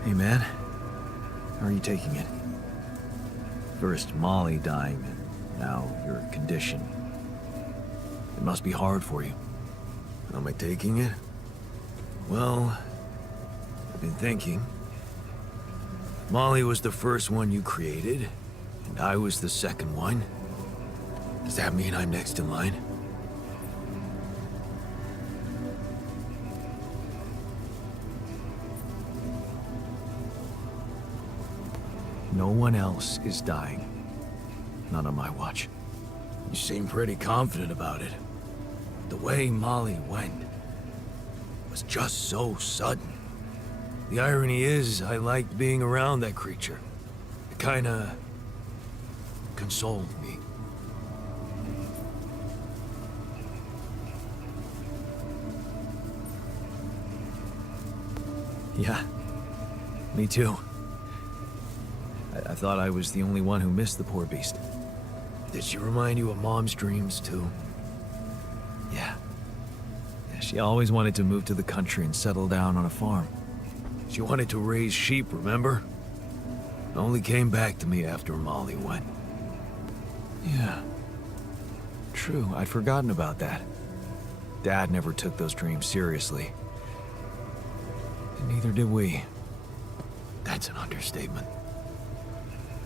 Hey, man. How are you taking it? First Molly dying, and now your condition. It must be hard for you. How am I taking it? Well, I've been thinking. Molly was the first one you created, and I was the second one. Does that mean I'm next in line? No one else is dying. Not on my watch. You seem pretty confident about it. The way Molly went was just so sudden. The irony is, I liked being around that creature. It kinda consoled me. Yeah, me too. I thought I was the only one who missed the poor beast. Did she remind you of Mom's dreams, too? Yeah. She always wanted to move to the country and settle down on a farm. She wanted to raise sheep, remember? It only came back to me after Molly went. Yeah. True, I'd forgotten about that. Dad never took those dreams seriously. And neither did we. That's an understatement.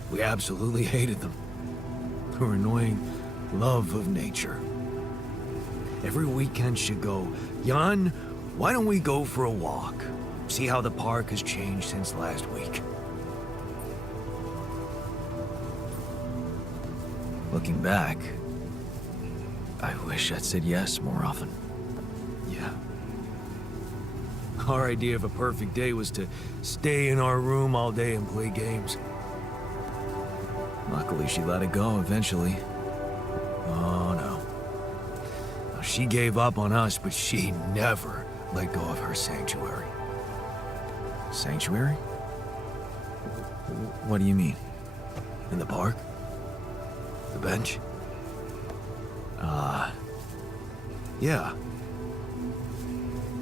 We absolutely hated them. Her annoying love of nature. Every weekend she'd go, Jan, why don't we go for a walk? See how the park has changed since last week. Looking back, I wish I'd said yes more often. Yeah. Our idea of a perfect day was to stay in our room all day and play games. Luckily, she let it go eventually. Oh no. Now, she gave up on us, but she never let go of her sanctuary. Sanctuary? What do you mean? In the park? The bench? Yeah.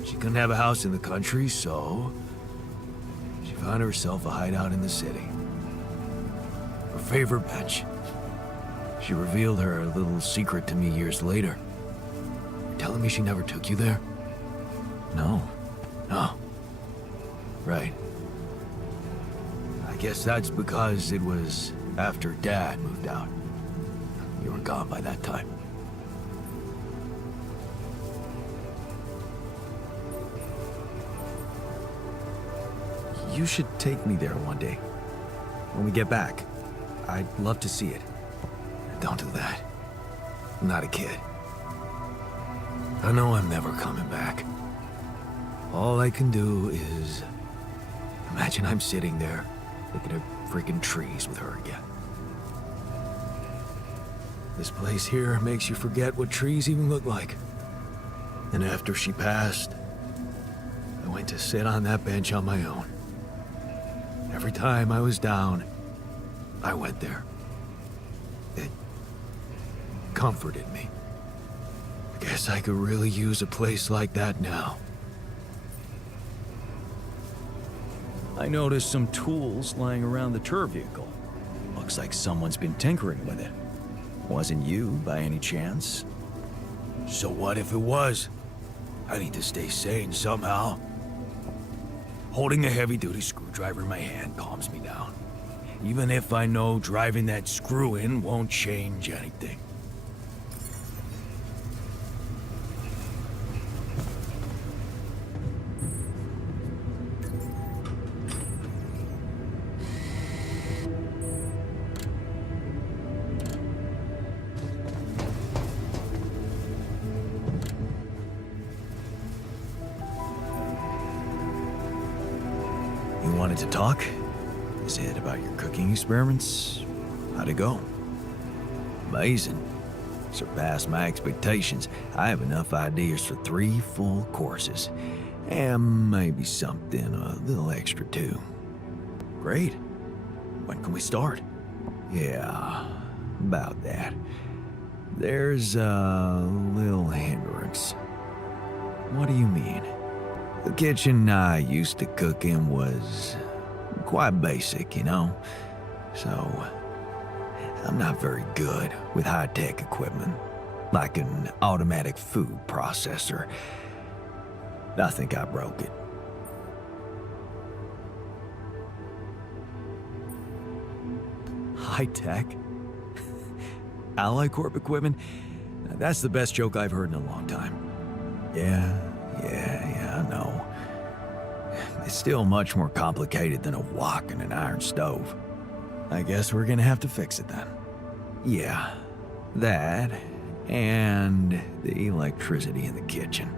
She couldn't have a house in the country, so she found herself a hideout in the city. Her favorite bench. She revealed her little secret to me years later. You're telling me she never took you there? No. Right. I guess that's because it was after Dad moved out. You were gone by that time. You should take me there one day. When we get back. I'd love to see it. Don't do that. I'm not a kid. I know I'm never coming back. All I can do is imagine I'm sitting there looking at freaking trees with her again. This place here makes you forget what trees even look like. And after she passed, I went to sit on that bench on my own. Every time I was down, I went there. It comforted me. I guess I could really use a place like that now. I noticed some tools lying around the tour vehicle. Looks like someone's been tinkering with it. Wasn't you, by any chance? So what if it was? I need to stay sane somehow. Holding a heavy-duty screwdriver in my hand calms me down. Even if I know driving that screw-in won't change anything. You wanted to talk? Is it about your cooking experiments? How'd it go? Amazing. Surpassed my expectations. I have enough ideas for 3 full courses. And maybe something a little extra too. Great. When can we start? Yeah, about that. There's a little hindrance. What do you mean? The kitchen I used to cook in was quite basic, you know? So, I'm not very good with high-tech equipment, like an automatic food processor. I think I broke it. High-tech? Ally Corp equipment? That's the best joke I've heard in a long time. Yeah, I know. It's still much more complicated than a wok and an iron stove. I guess we're gonna have to fix it then. Yeah, that, and the electricity in the kitchen.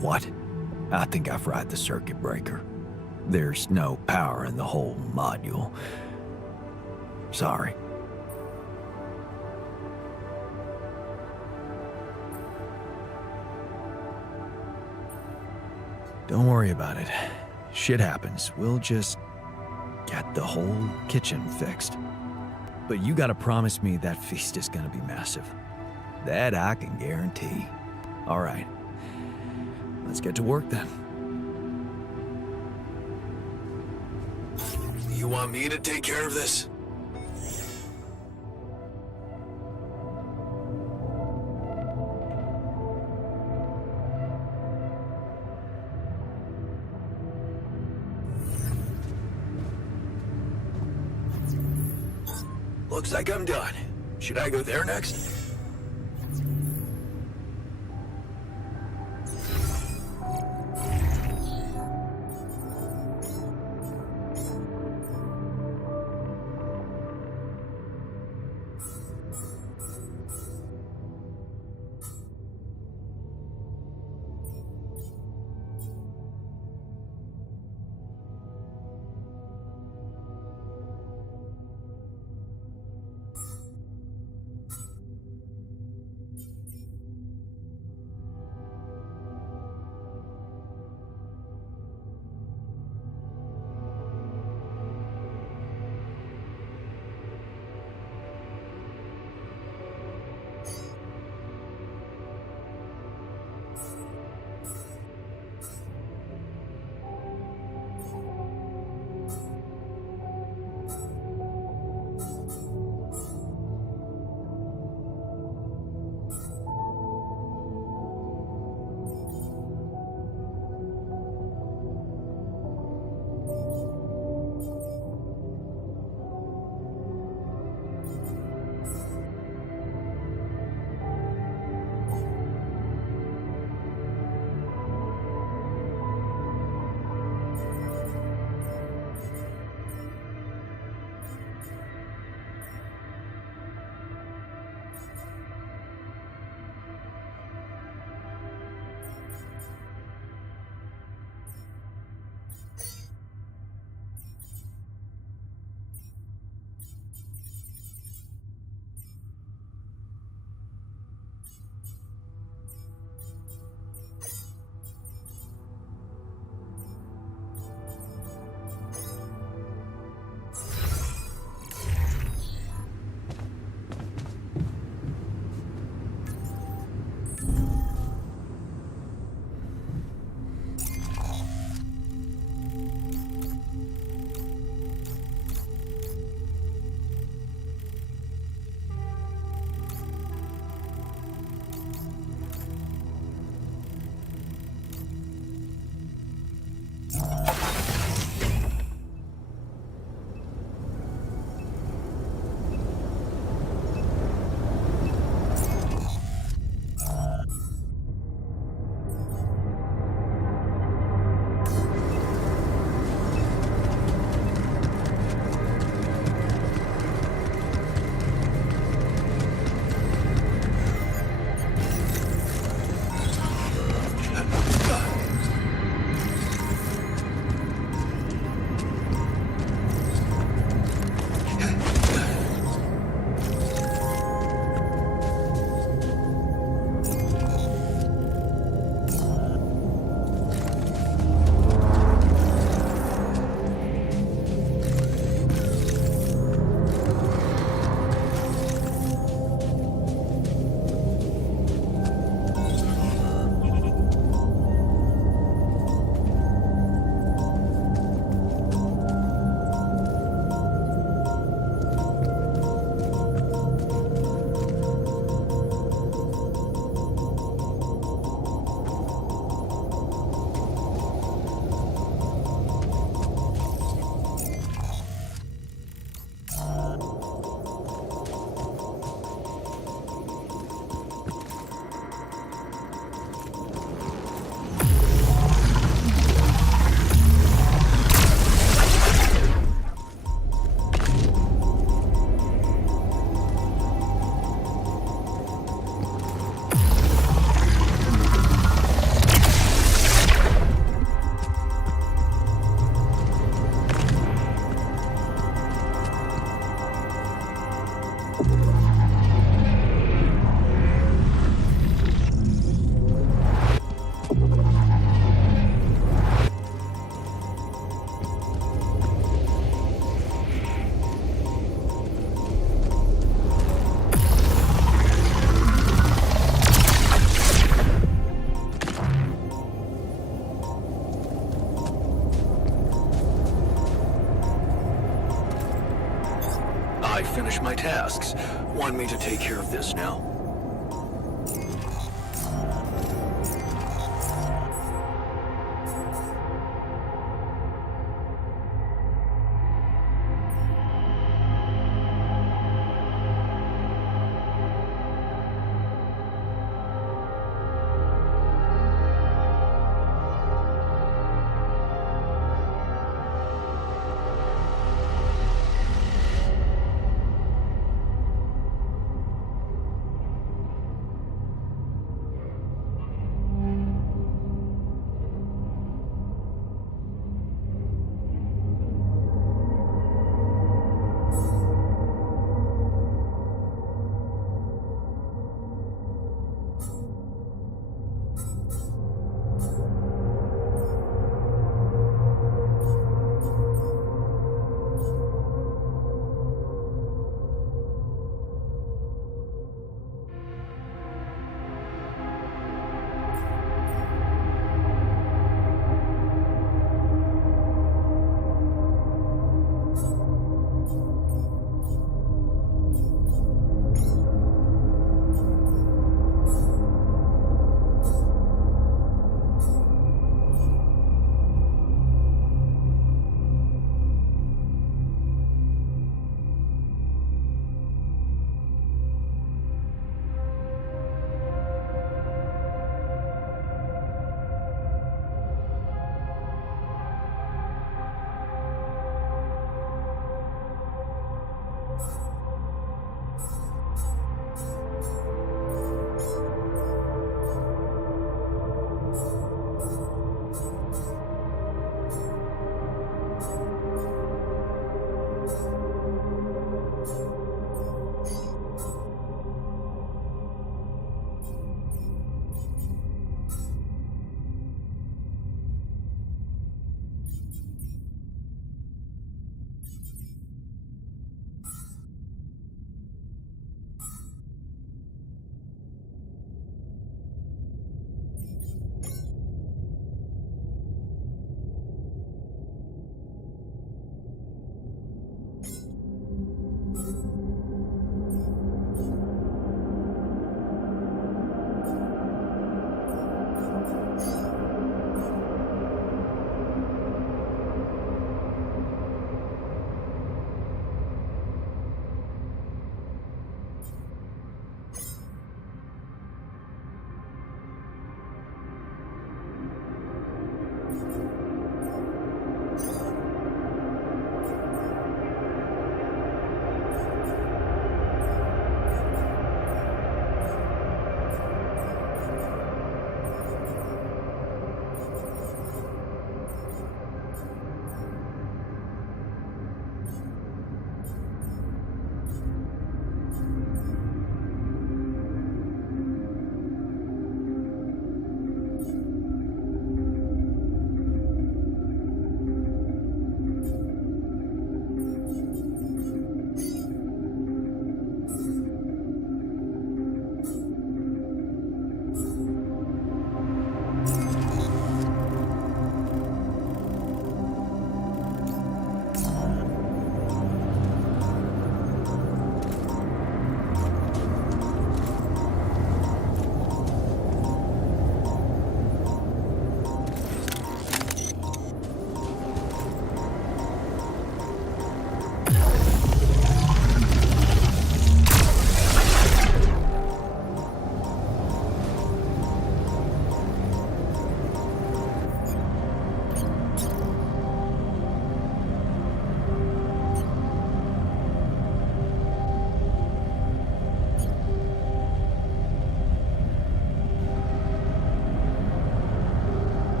What? I think I fried the circuit breaker. There's no power in the whole module. Sorry. Don't worry about it. Shit happens. We'll just get the whole kitchen fixed. But you gotta promise me that feast is gonna be massive. That I can guarantee. All right. Let's get to work then. You want me to take care of this? Looks like I'm done. Should I go there next? I finished my tasks. Want me to take care of this now?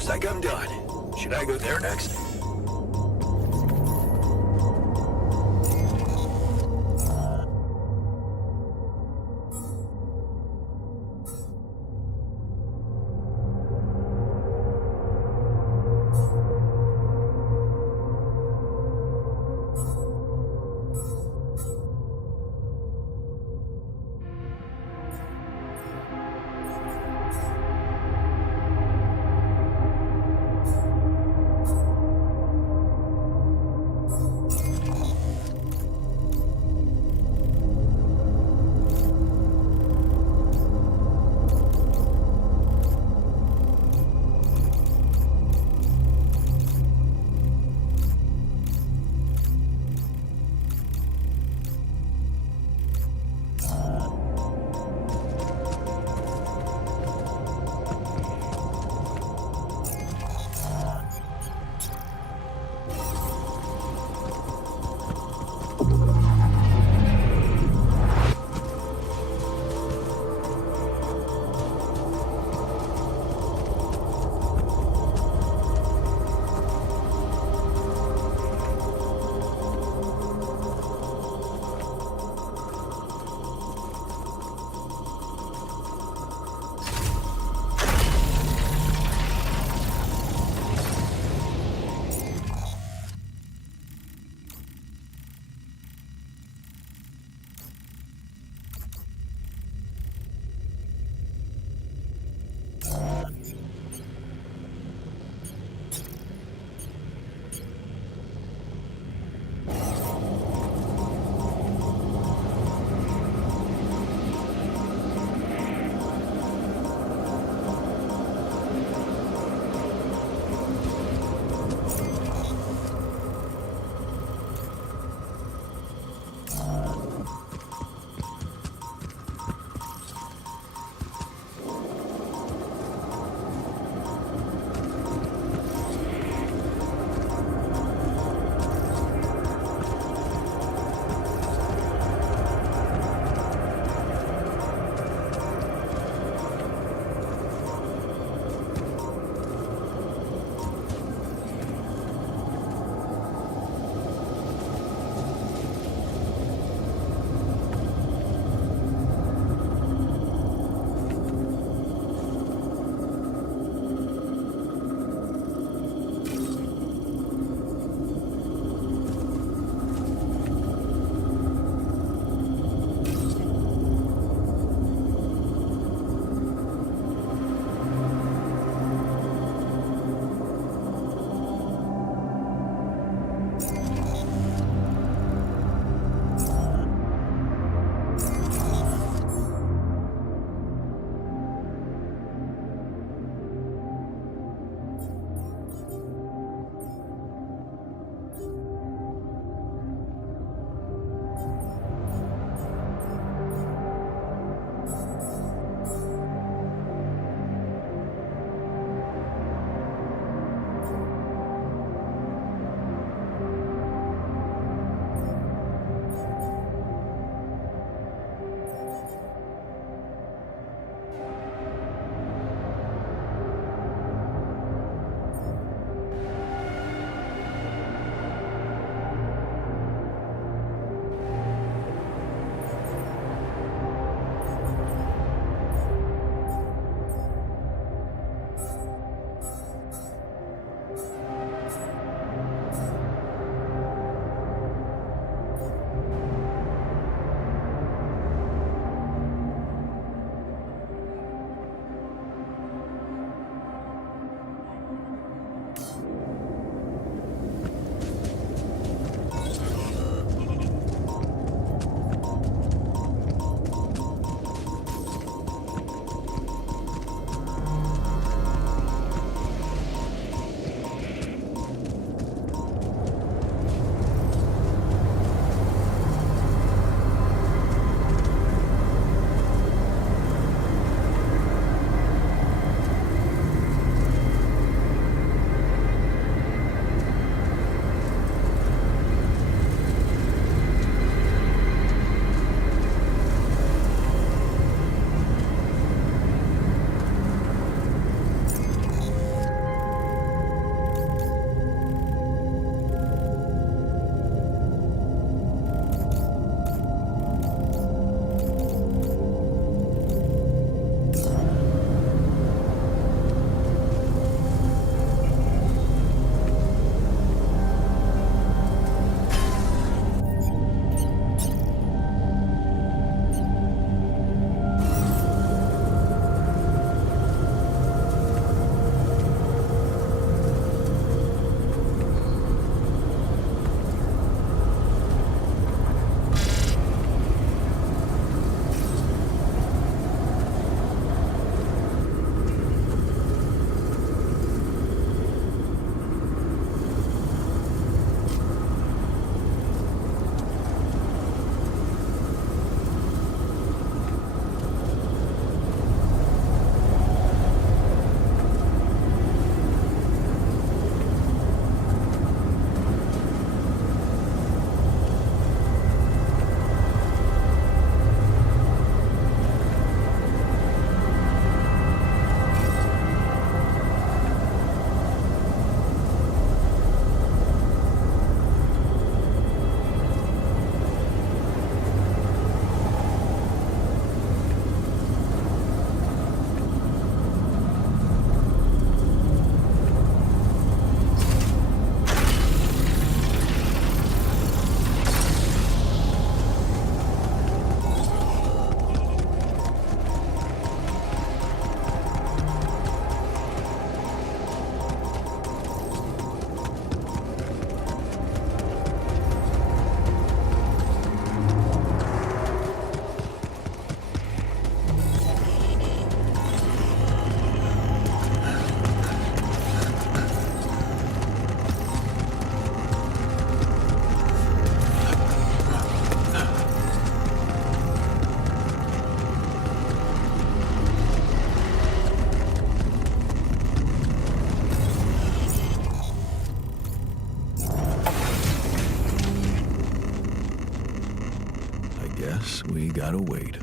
Looks like I'm done. Should I go there next? gotta wait.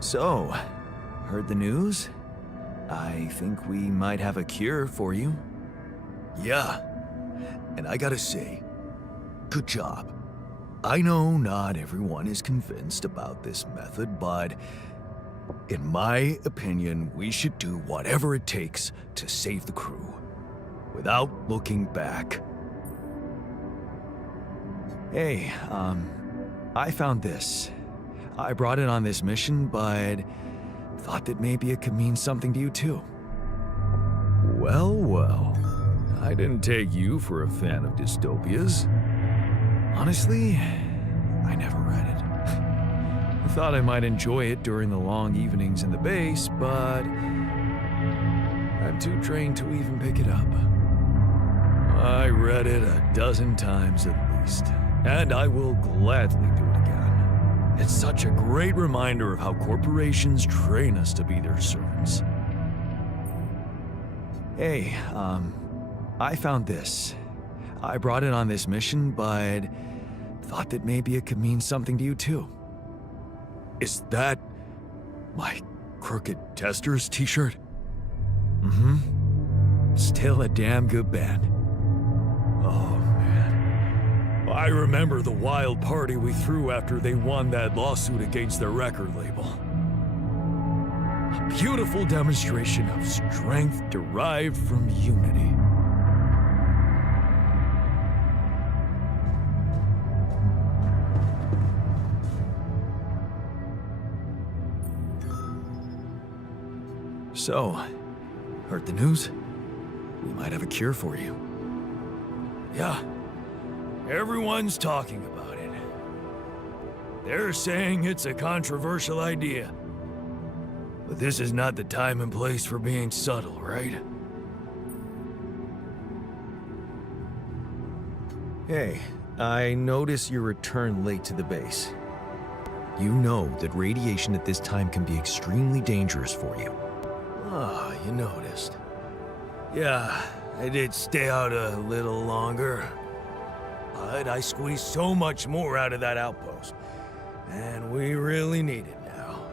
So, heard the news? I think we might have a cure for you. Yeah, and I gotta say, good job. I know not everyone is convinced about this method, but in my opinion, we should do whatever it takes to save the crew, without looking back. Hey, I found this. I brought it on this mission, but thought that maybe it could mean something to you too. Well, well. I didn't take you for a fan of dystopias. Honestly, I never read it. I thought I might enjoy it during the long evenings in the base, but I'm too drained to even pick it up. I read it a dozen times at least, and I will gladly do it again. It's such a great reminder of how corporations train us to be their servants. Hey, I found this. I brought it on this mission, but thought that maybe it could mean something to you too. Is that my Crooked Testers t-shirt? Mm-hmm. Still a damn good band. Oh, man. I remember the wild party we threw after they won that lawsuit against their record label. A beautiful demonstration of strength derived from unity. So, heard the news? We might have a cure for you. Yeah, everyone's talking about it. They're saying it's a controversial idea. But this is not the time and place for being subtle, right? Hey, I notice your return late to the base. You know that radiation at this time can be extremely dangerous for you. Ah, you noticed. Yeah, I did stay out a little longer. But I squeezed so much more out of that outpost. And we really need it now.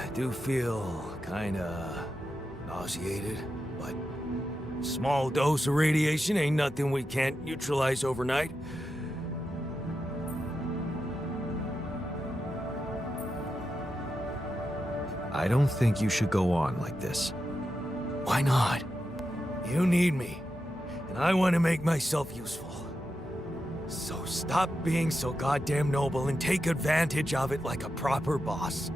I do feel kinda nauseated, but small dose of radiation ain't nothing we can't neutralize overnight. I don't think you should go on like this. Why not? You need me, and I want to make myself useful. So stop being so goddamn noble and take advantage of it like a proper boss.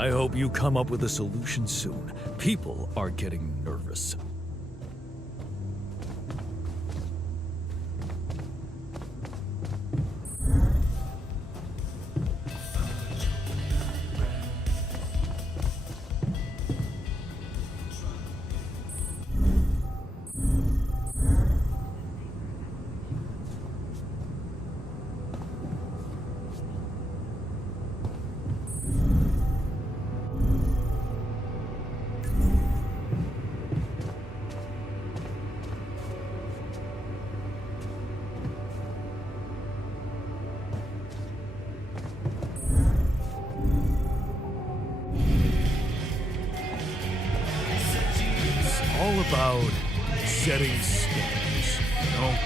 I hope you come up with a solution soon. People are getting nervous. All about setting standards, you know?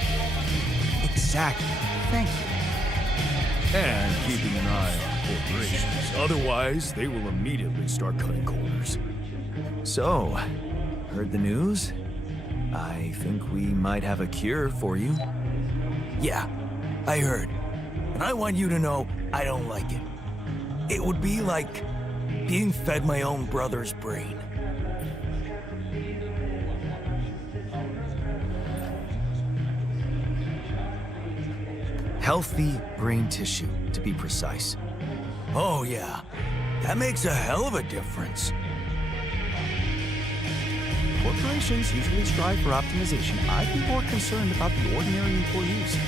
Exactly. Thank you. And keeping an eye on corporations. Otherwise, they will immediately start cutting corners. So, heard the news? I think we might have a cure for you. Yeah, I heard. And I want you to know I don't like it. It would be like being fed my own brother's brain. Healthy brain tissue, to be precise. Oh yeah, that makes a hell of a difference. Corporations usually strive for optimization. I'd be more concerned about the ordinary employees.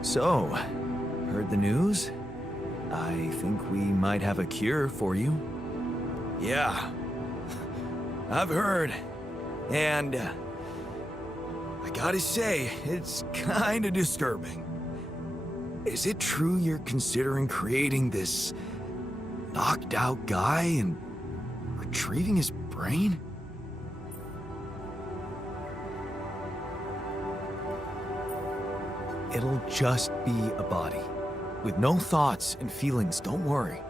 So, heard the news? I think we might have a cure for you. Yeah, I've heard. And I gotta say, it's kinda disturbing. Is it true you're considering creating this knocked out guy and retrieving his brain? It'll just be a body. With no thoughts and feelings, don't worry.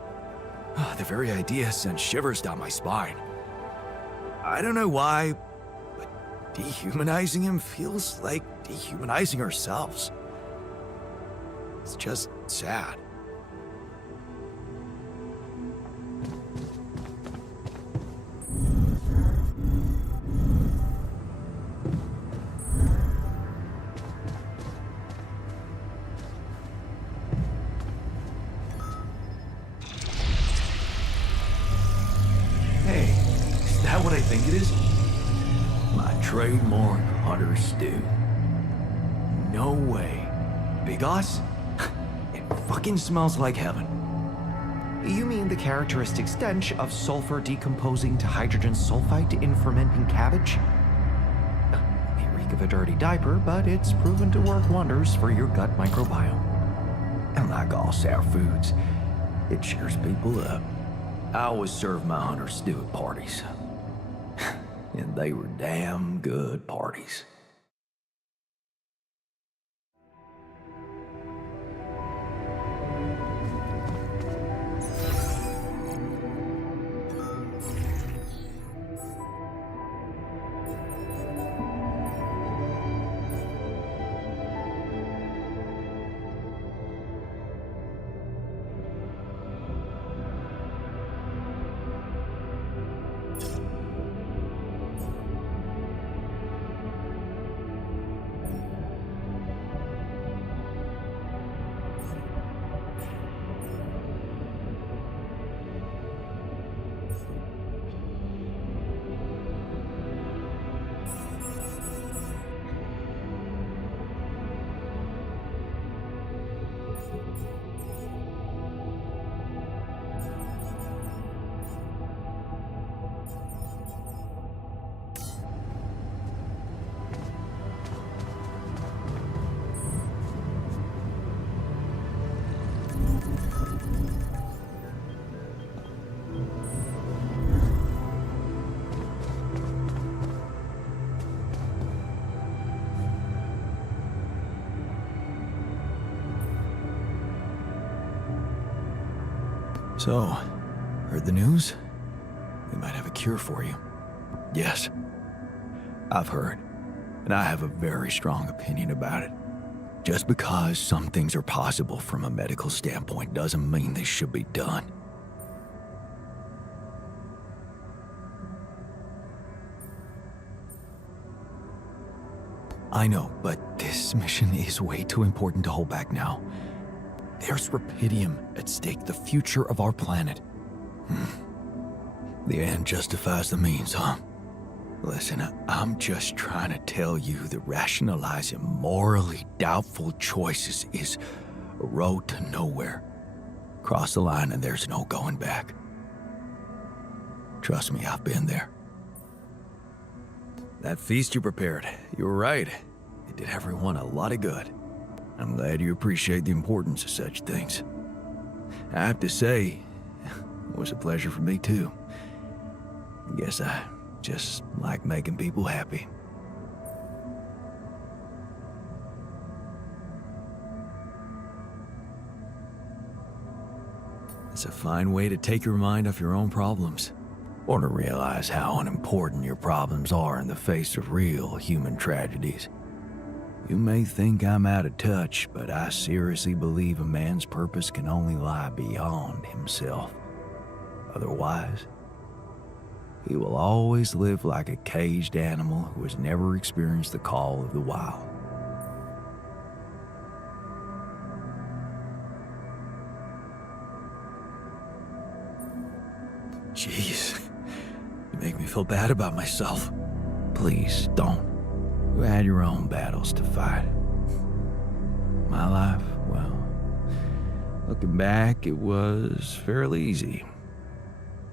The very idea sends shivers down my spine. I don't know why, but dehumanizing him feels like dehumanizing ourselves. It's just sad. Hey, is that what I think it is? My trademark hunter stew. No way. Big Oz? It fucking smells like heaven. You mean the characteristic stench of sulfur decomposing to hydrogen sulfide in fermenting cabbage? May reek of a dirty diaper, but it's proven to work wonders for your gut microbiome. And like all sour foods, it cheers people up. I always serve my hunter stew at parties. And they were damn good parties. So, heard the news? We might have a cure for you. Yes, I've heard, and I have a very strong opinion about it. Just because some things are possible from a medical standpoint doesn't mean they should be done. I know, but this mission is way too important to hold back now. There's Rapidium at stake, the future of our planet. The end justifies the means, huh? Listen, I'm just trying to tell you that rationalizing morally doubtful choices is a road to nowhere. Cross the line and there's no going back. Trust me, I've been there. That feast you prepared, you were right. It did everyone a lot of good. I'm glad you appreciate the importance of such things. I have to say, it was a pleasure for me too. I guess I just like making people happy. It's a fine way to take your mind off your own problems, or to realize how unimportant your problems are in the face of real human tragedies. You may think I'm out of touch, but I seriously believe a man's purpose can only lie beyond himself. Otherwise, he will always live like a caged animal who has never experienced the call of the wild. Jeez, you make me feel bad about myself. Please don't. You had your own battles to fight. My life, well, looking back, it was fairly easy.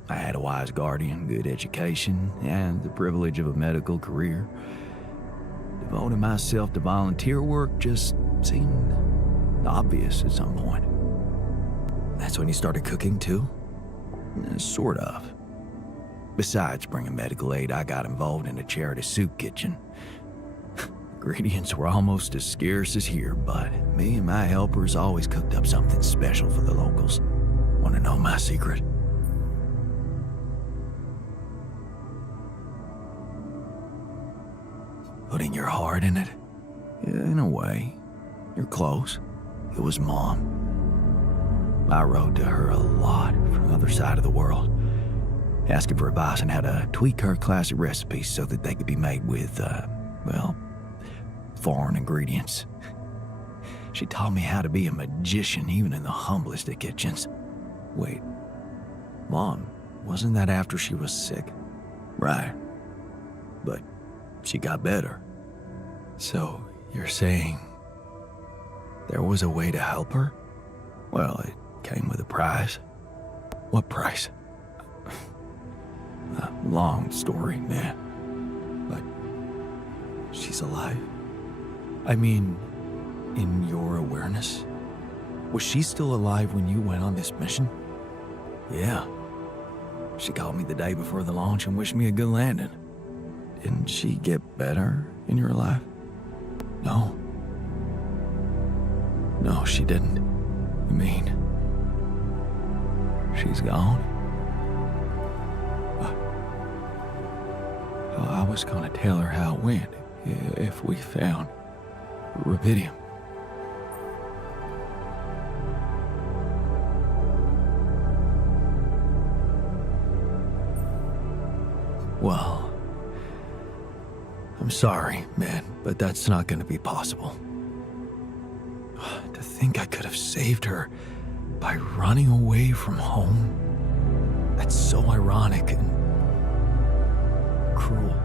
I had a wise guardian, good education, and the privilege of a medical career. Devoting myself to volunteer work just seemed obvious at some point. That's when you started cooking too? Sort of. Besides bringing medical aid, I got involved in a charity soup kitchen. Ingredients were almost as scarce as here, but me and my helpers always cooked up something special for the locals. Want to know my secret? Putting your heart in it? In a way, you're close. It was Mom. I wrote to her a lot from the other side of the world, asking for advice on how to tweak her classic recipes so that they could be made with, foreign ingredients. She taught me how to be a magician even in the humblest of kitchens. Wait, Mom, wasn't that after she was sick? Right. But she got better. So, you're saying there was a way to help her? Well, it came with a price. What price? A long story, man. But she's alive? I mean, in your awareness? Was she still alive when you went on this mission? Yeah. She called me the day before the launch and wished me a good landing. Didn't she get better in your life? No. No, she didn't. You mean she's gone? I was gonna tell her how it went if we found Rapidium. Well, I'm sorry, man, but that's not gonna be possible. To think I could have saved her by running away from home. That's so ironic and cruel.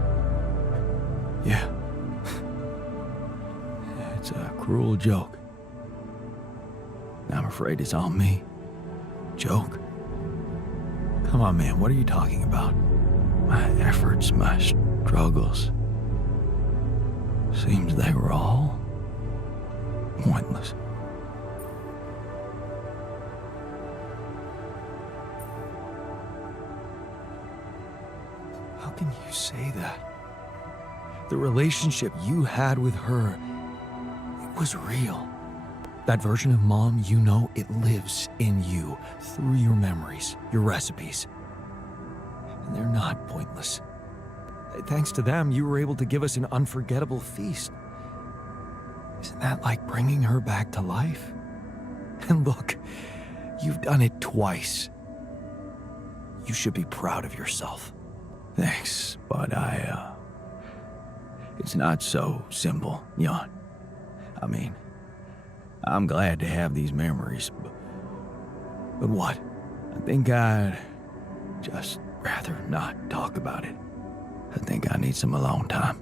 Yeah. It's a cruel joke. I'm afraid it's on me. Joke? Come on, man, what are you talking about? My efforts, my struggles. Seems they were all pointless. How can you say that? The relationship you had with her, it was real. That version of Mom, you know it lives in you through your memories, your recipes. And they're not pointless. Thanks to them, you were able to give us an unforgettable feast. Isn't that like bringing her back to life? And look, you've done it twice. You should be proud of yourself. Thanks, but it's not so simple, Jan. I mean, I'm glad to have these memories, but what? I think I'd just rather not talk about it. I think I need some alone time.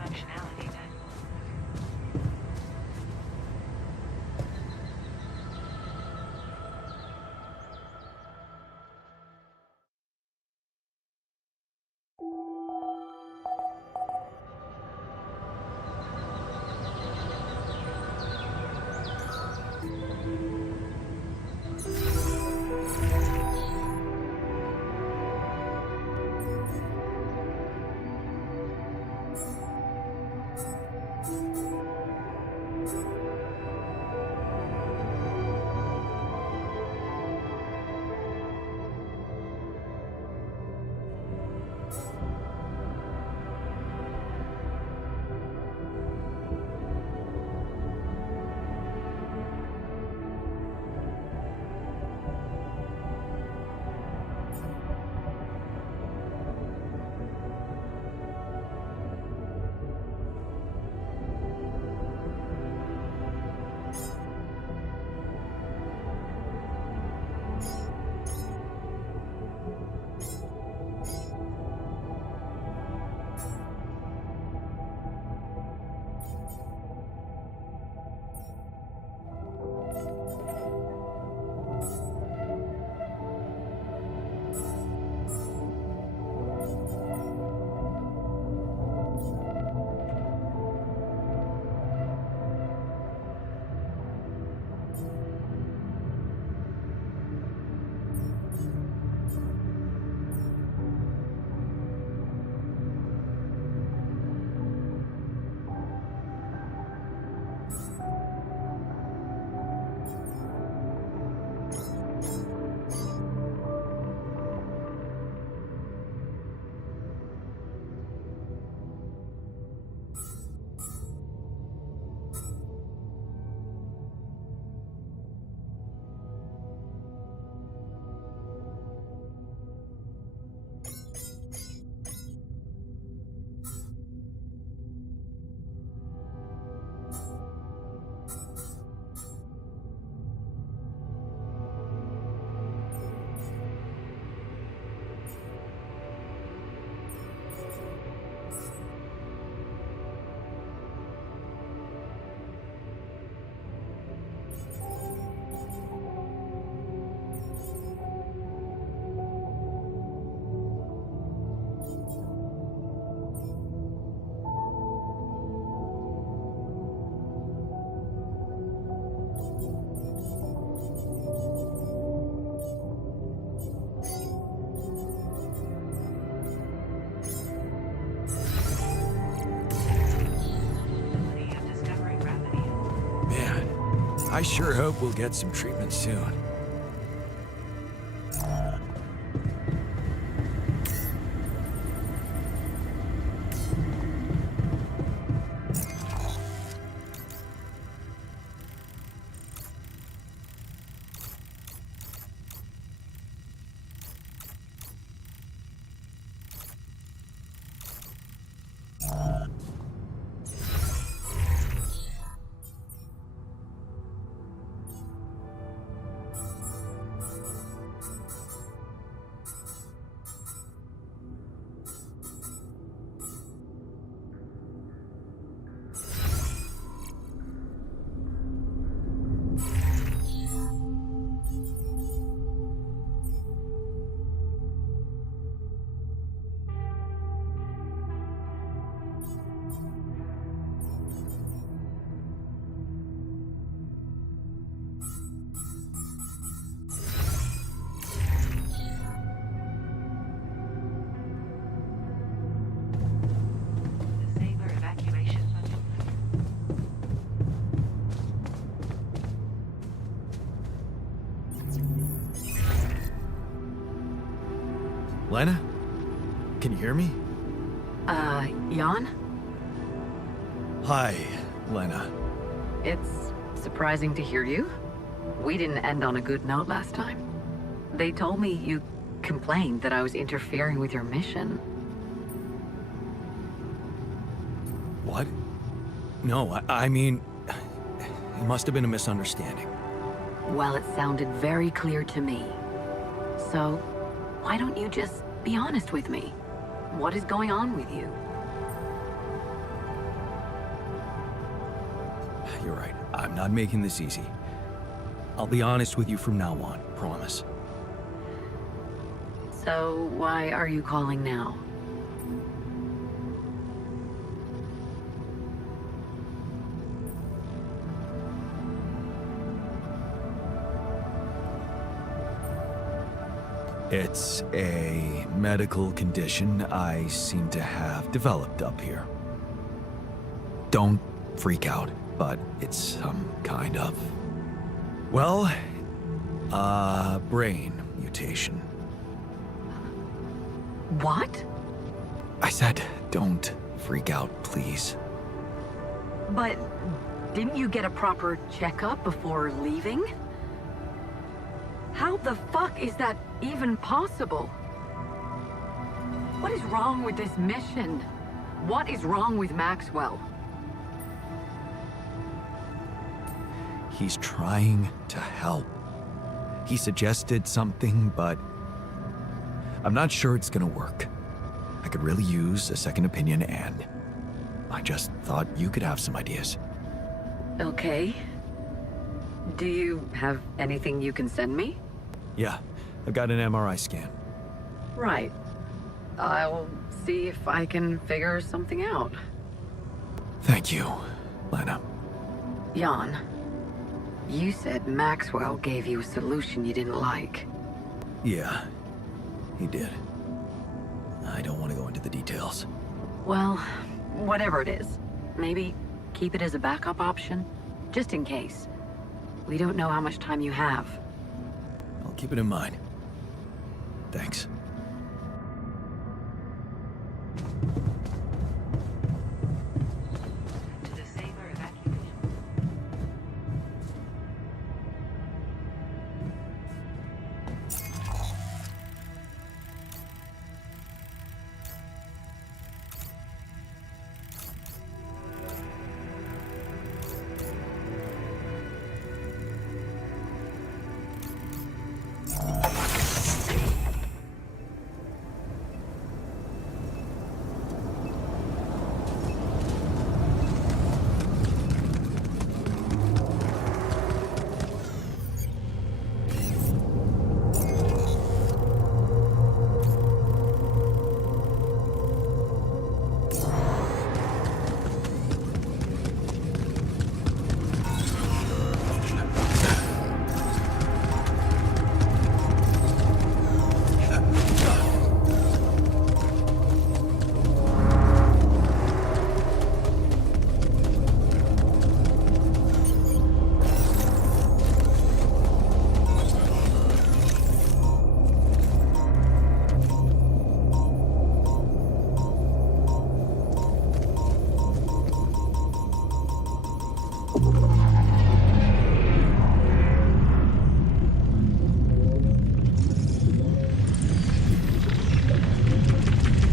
Functionality then. I sure hope we'll get some treatment soon. Lena? Can you hear me? Jan? Hi, Lena. It's surprising to hear you. We didn't end on a good note last time. They told me you complained that I was interfering with your mission. What? No, I mean, it must have been a misunderstanding. Well, it sounded very clear to me. So, why don't you just be honest with me? What is going on with you? You're right. I'm not making this easy. I'll be honest with you from now on, promise. So, why are you calling now? It's a medical condition I seem to have developed up here. Don't freak out, but it's some kind of... well, brain mutation. What? I said, don't freak out, please. But didn't you get a proper checkup before leaving? How the fuck is that even possible? What is wrong with this mission? What is wrong with Maxwell? He's trying to help. He suggested something, but I'm not sure it's gonna work. I could really use a second opinion, and I just thought you could have some ideas. Okay. Do you have anything you can send me? Yeah, I've got an MRI scan. Right. I'll see if I can figure something out. Thank you, Lena. Jan, you said Maxwell gave you a solution you didn't like. Yeah, he did. I don't want to go into the details. Well, whatever it is, maybe keep it as a backup option, just in case. We don't know how much time you have. I'll keep it in mind. Thanks. To the saber evacuation.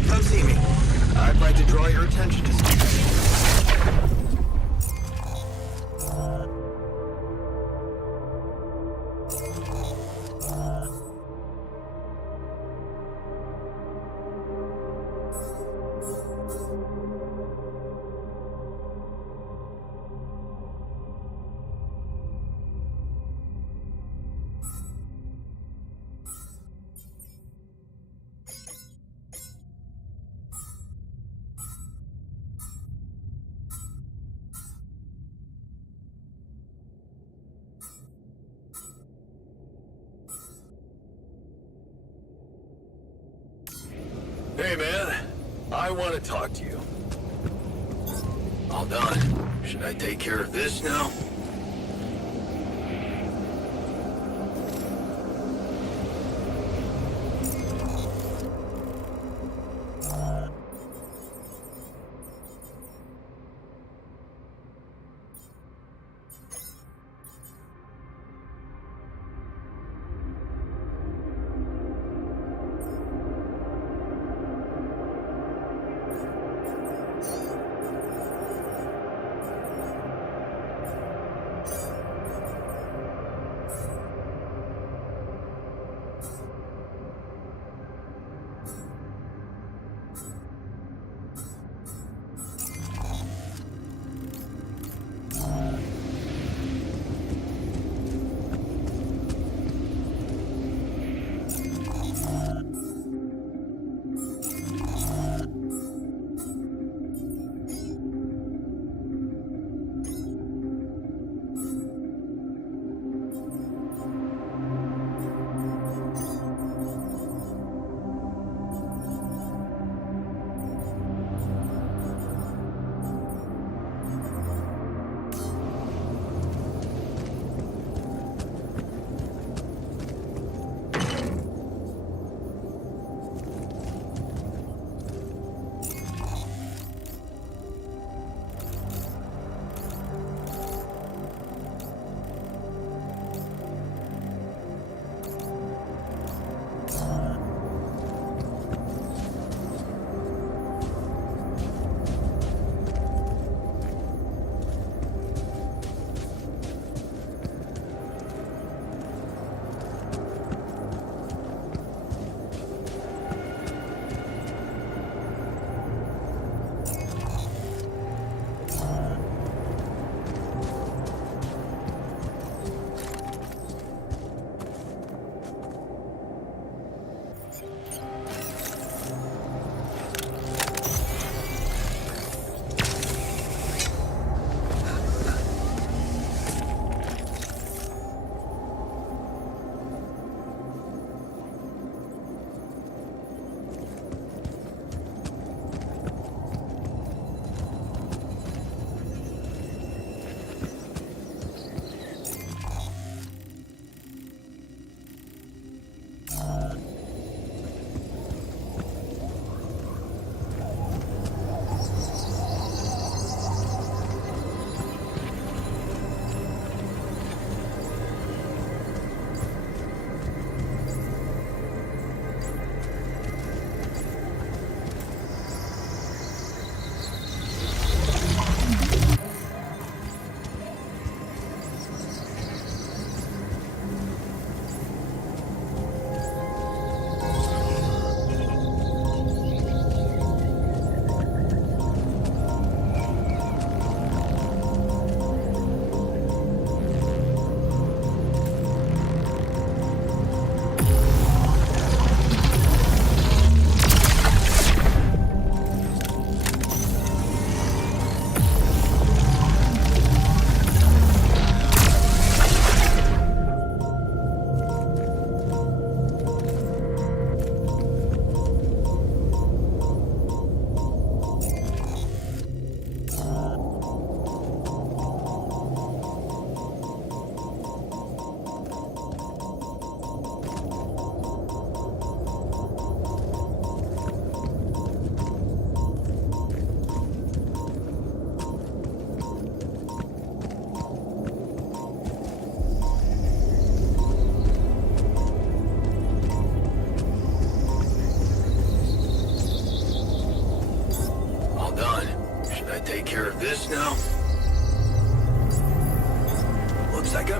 Come see me. I'd like to draw your attention to something. Hey, man. I want to talk to you. All done. Should I take care of this now?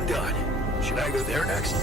done. Should I go there next?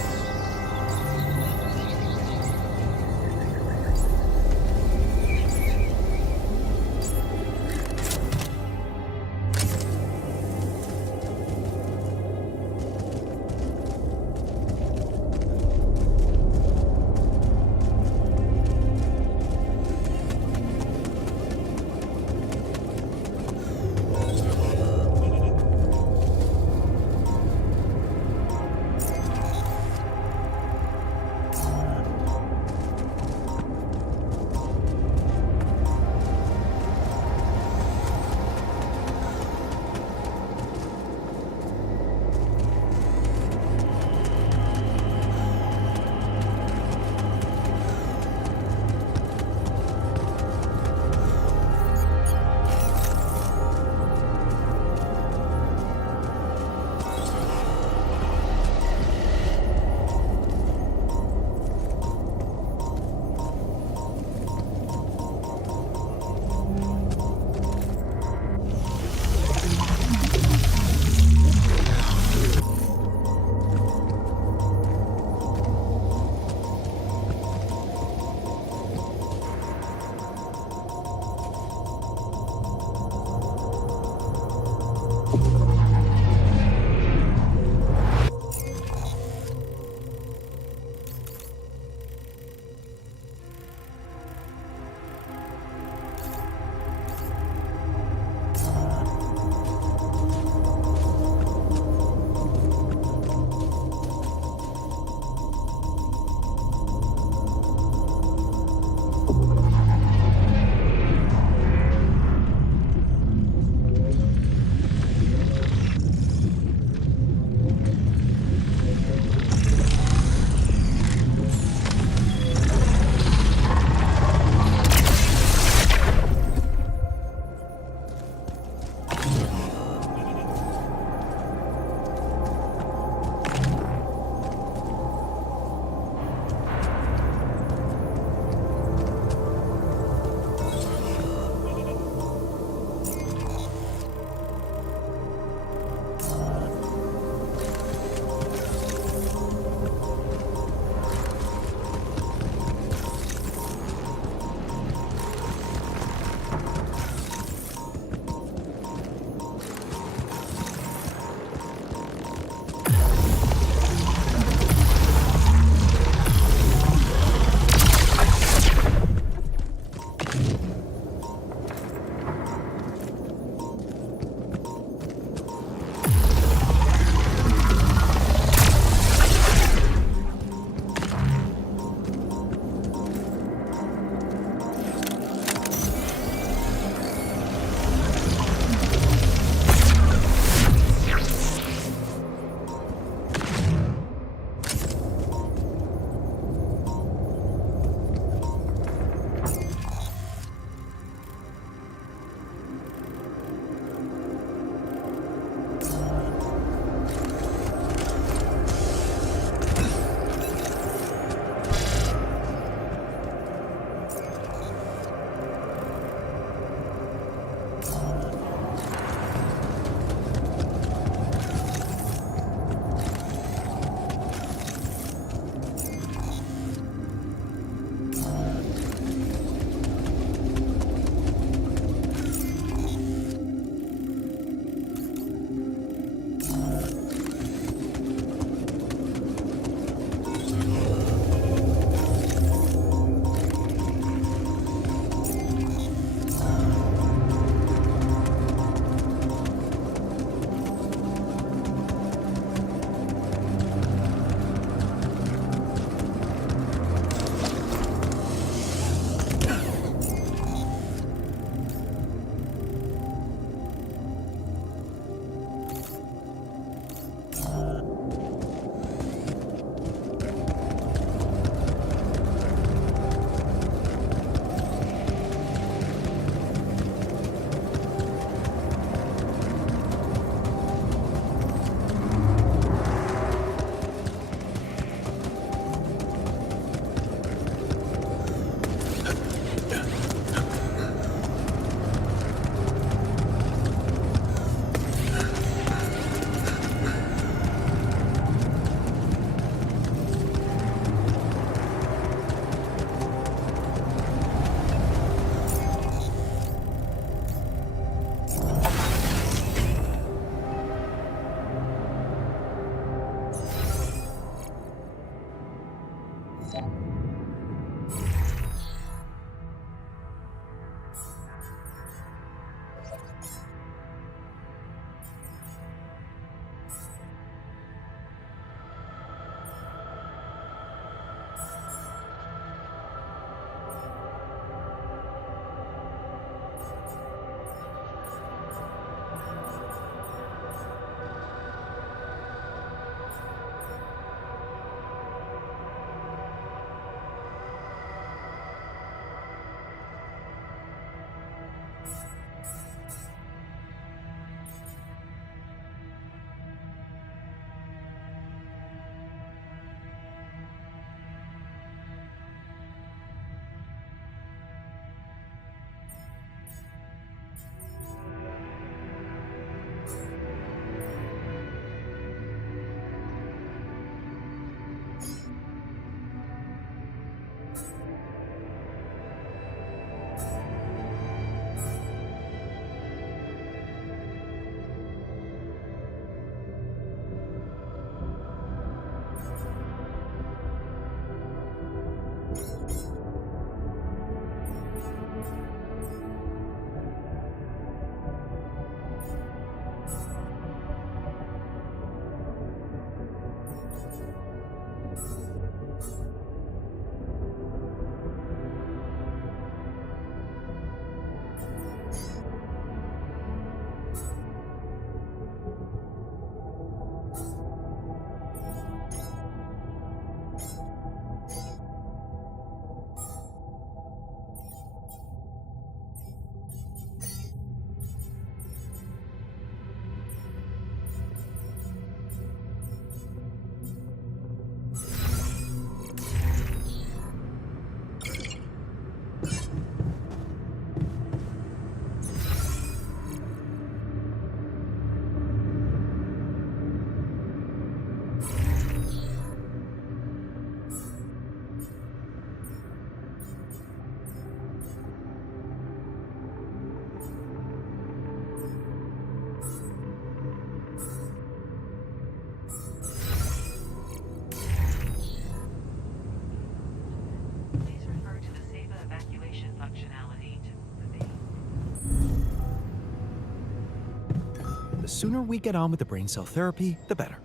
the sooner we get on with the brain cell therapy, the better.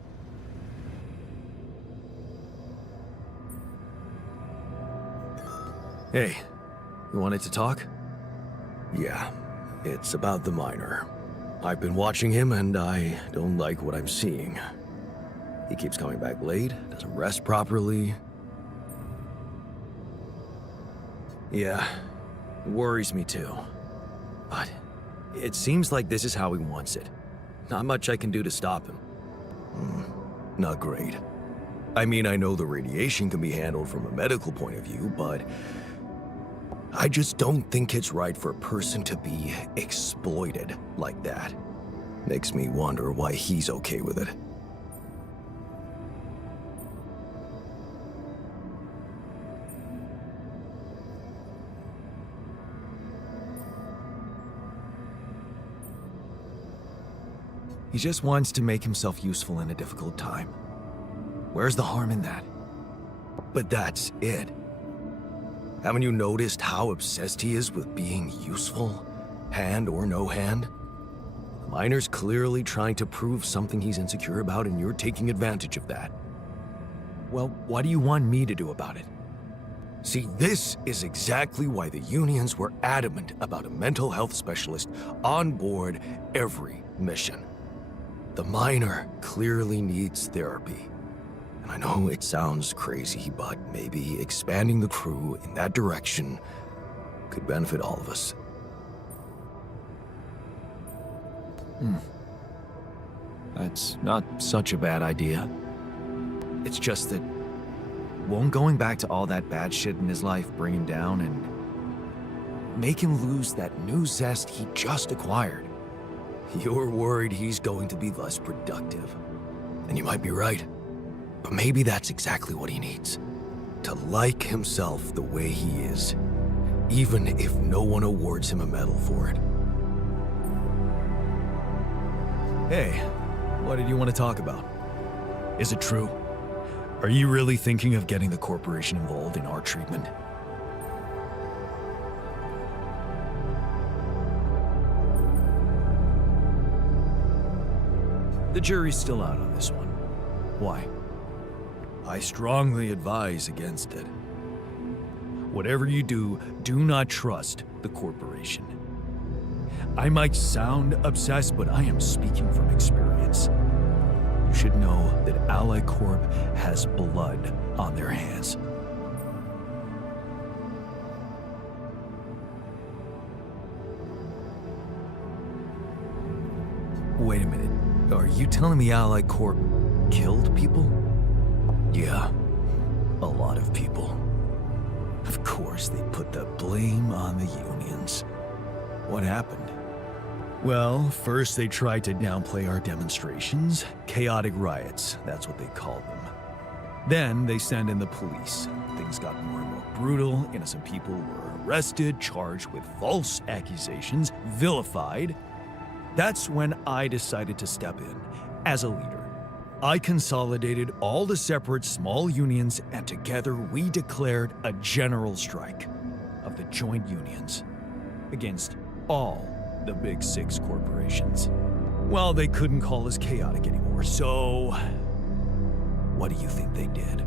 Hey, you wanted to talk? Yeah, it's about the miner. I've been watching him and I don't like what I'm seeing. He keeps coming back late, doesn't rest properly. Yeah, it worries me too. But it seems like this is how he wants it. Not much I can do to stop him. Not great. I mean, I know the radiation can be handled from a medical point of view, but I just don't think it's right for a person to be exploited like that. Makes me wonder why he's okay with it. He just wants to make himself useful in a difficult time. Where's the harm in that? But that's it. Haven't you noticed how obsessed he is with being useful? Hand or no hand? The miner's clearly trying to prove something he's insecure about, and you're taking advantage of that. Well, what do you want me to do about it? See, this is exactly why the unions were adamant about a mental health specialist on board every mission. The miner clearly needs therapy. And I know it sounds crazy, but maybe expanding the crew in that direction could benefit all of us. That's not such a bad idea. It's just that won't going back to all that bad shit in his life bring him down and make him lose that new zest he just acquired? You're worried he's going to be less productive. And you might be right. But maybe that's exactly what he needs. To like himself the way he is, even if no one awards him a medal for it. Hey, what did you want to talk about? Is it true? Are you really thinking of getting the corporation involved in our treatment? The jury's still out on this one. Why? I strongly advise against it. Whatever you do, do not trust the corporation. I might sound obsessed, but I am speaking from experience. You should know that Ally Corp has blood on their hands. Wait a minute. Are you telling me Ally Corp killed people? Yeah, a lot of people. Of course, they put the blame on the unions. What happened? Well, first they tried to downplay our demonstrations. Chaotic riots, that's what they called them. Then they sent in the police. Things got more and more brutal. Innocent people were arrested, charged with false accusations, vilified. That's when I decided to step in as a leader. I consolidated all the separate small unions, and together we declared a general strike of the joint unions against all the big six corporations. Well, they couldn't call us chaotic anymore, so what do you think they did?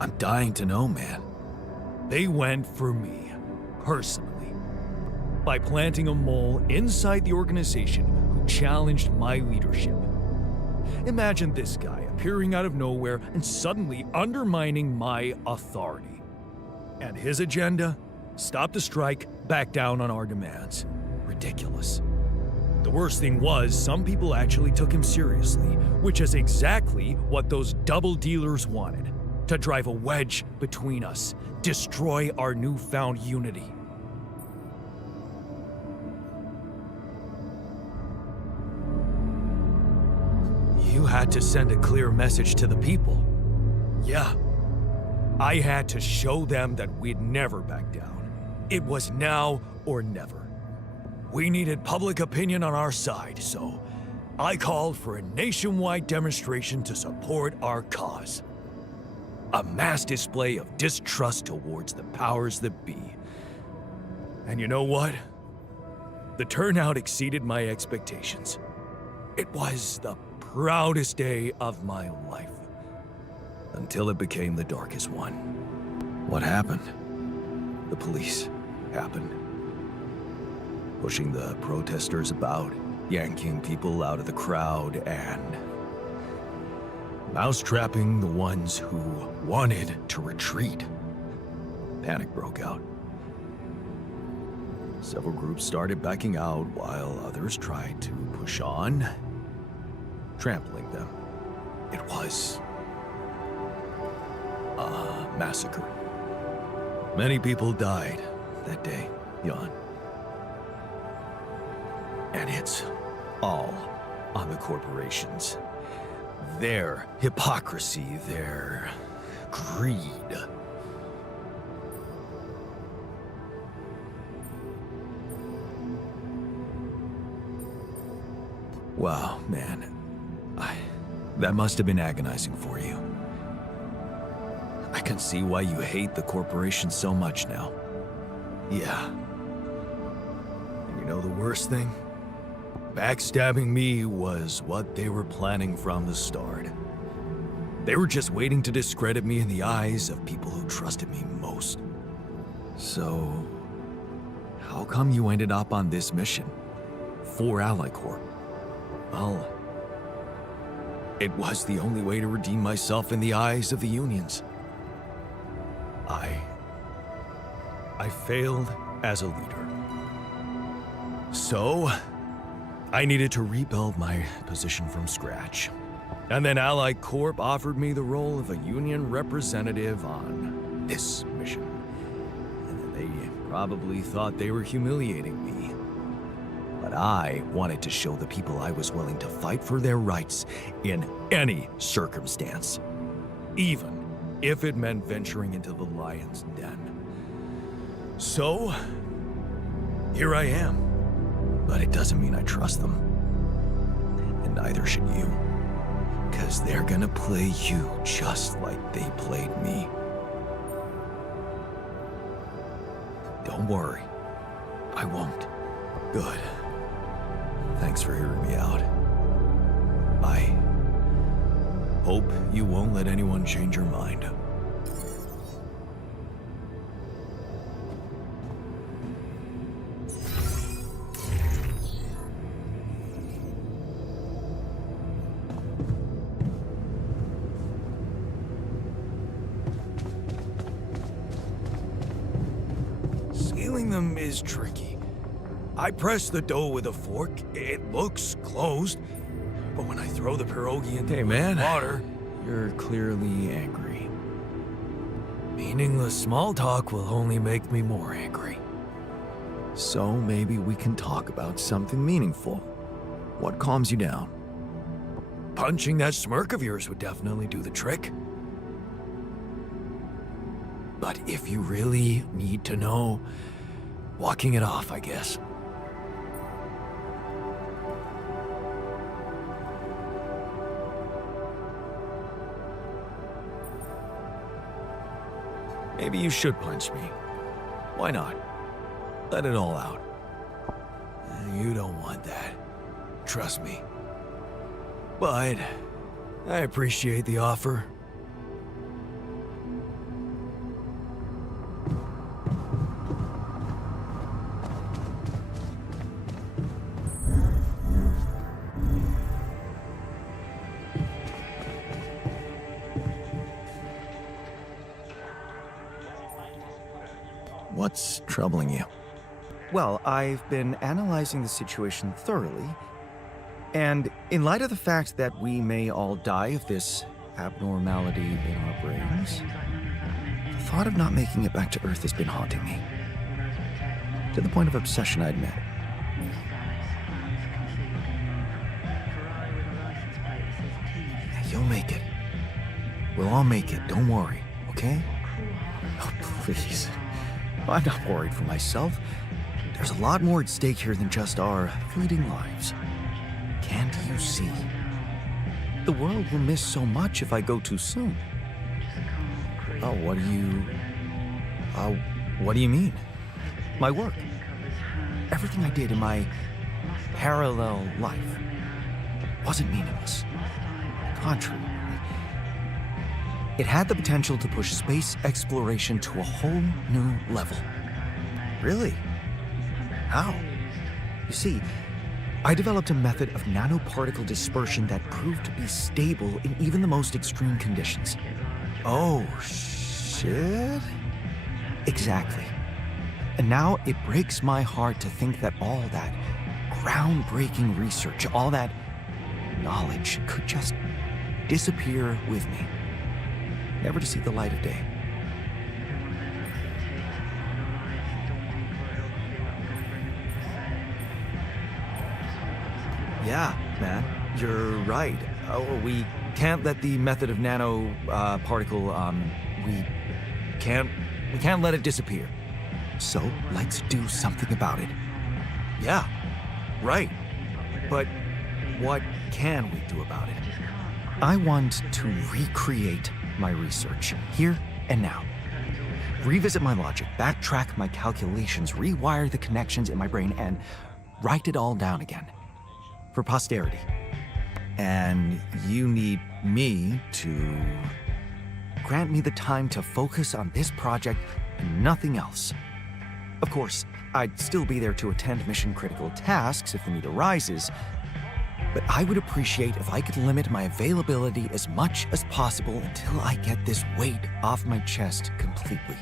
I'm dying to know, man. They went for me, personally, by planting a mole inside the organization who challenged my leadership. Imagine this guy appearing out of nowhere and suddenly undermining my authority. And his agenda? Stop the strike, back down on our demands. Ridiculous. The worst thing was, some people actually took him seriously, which is exactly what those double dealers wanted. To drive a wedge between us, destroy our newfound unity. You had to send a clear message to the people. Yeah. I had to show them that we'd never back down. It was now or never. We needed public opinion on our side, so I called for a nationwide demonstration to support our cause. A mass display of distrust towards the powers that be. And you know what? The turnout exceeded my expectations. It was the proudest day of my life. Until it became the darkest one. What happened? The police happened. Pushing the protesters about, yanking people out of the crowd, and mousetrapping the ones who wanted to retreat. Panic broke out. Several groups started backing out while others tried to push on, trampling them. It was a massacre. Many people died that day, Jan. And it's all on the corporations. Their hypocrisy, their greed. Wow, man. That must have been agonizing for you. I can see why you hate the corporation so much now. Yeah. And you know the worst thing? Backstabbing me was what they were planning from the start. They were just waiting to discredit me in the eyes of people who trusted me most. So, how come you ended up on this mission? For Ally Corp? Well, it was the only way to redeem myself in the eyes of the unions. I failed as a leader. So, I needed to rebuild my position from scratch. And then Ally Corp offered me the role of a union representative on this mission. And they probably thought they were humiliating me. But I wanted to show the people I was willing to fight for their rights in any circumstance. Even if it meant venturing into the lion's den. So, here I am. But it doesn't mean I trust them. And neither should you. 'Cause they're gonna play you just like they played me. Don't worry. I won't. Good. Thanks for hearing me out. I hope you won't let anyone change your mind. Sealing them is tricky. I press the dough with a fork. It looks closed. But when I throw the pierogi into water... You're clearly angry. Meaningless small talk will only make me more angry. So maybe we can talk about something meaningful. What calms you down? Punching that smirk of yours would definitely do the trick. But if you really need to know, walking it off, I guess. Maybe you should punch me. Why not? Let it all out. You don't want that. Trust me. But I appreciate the offer. What's troubling you? Well, I've been analyzing the situation thoroughly, and in light of the fact that we may all die of this abnormality in our brains, the thought of not making it back to Earth has been haunting me. To the point of obsession, I admit. You'll make it. We'll all make it, don't worry, okay? Oh, please. I'm not worried for myself. There's a lot more at stake here than just our fleeting lives. Can't you see? The world will miss so much if I go too soon. Oh, what do you mean? My work. everything I did in my parallel life wasn't meaningless. Contrary, it had the potential to push space exploration to a whole new level. Really? How? You see, I developed a method of nanoparticle dispersion that proved to be stable in even the most extreme conditions. Oh, shit? Exactly. And now it breaks my heart to think that all that groundbreaking research, all that knowledge could just disappear with me, never to see the light of day. Yeah, man, you're right. We can't let the method of nano particle. We can't let it disappear. So let's do something about it. Yeah, right. But what can we do about it? I want to recreate my research, here and now. Revisit my logic, backtrack my calculations, rewire the connections in my brain, and write it all down again. For posterity. And you need me to... Grant me the time to focus on this project and nothing else. Of course, I'd still be there to attend mission-critical tasks if the need arises, but I would appreciate if I could limit my availability as much as possible until I get this weight off my chest completely.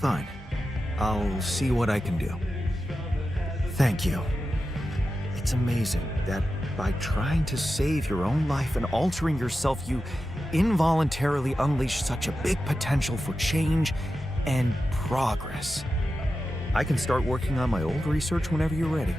Fine. I'll see what I can do. Thank you. It's amazing that by trying to save your own life and altering yourself, you involuntarily unleash such a big potential for change and progress. I can start working on my old research whenever you're ready.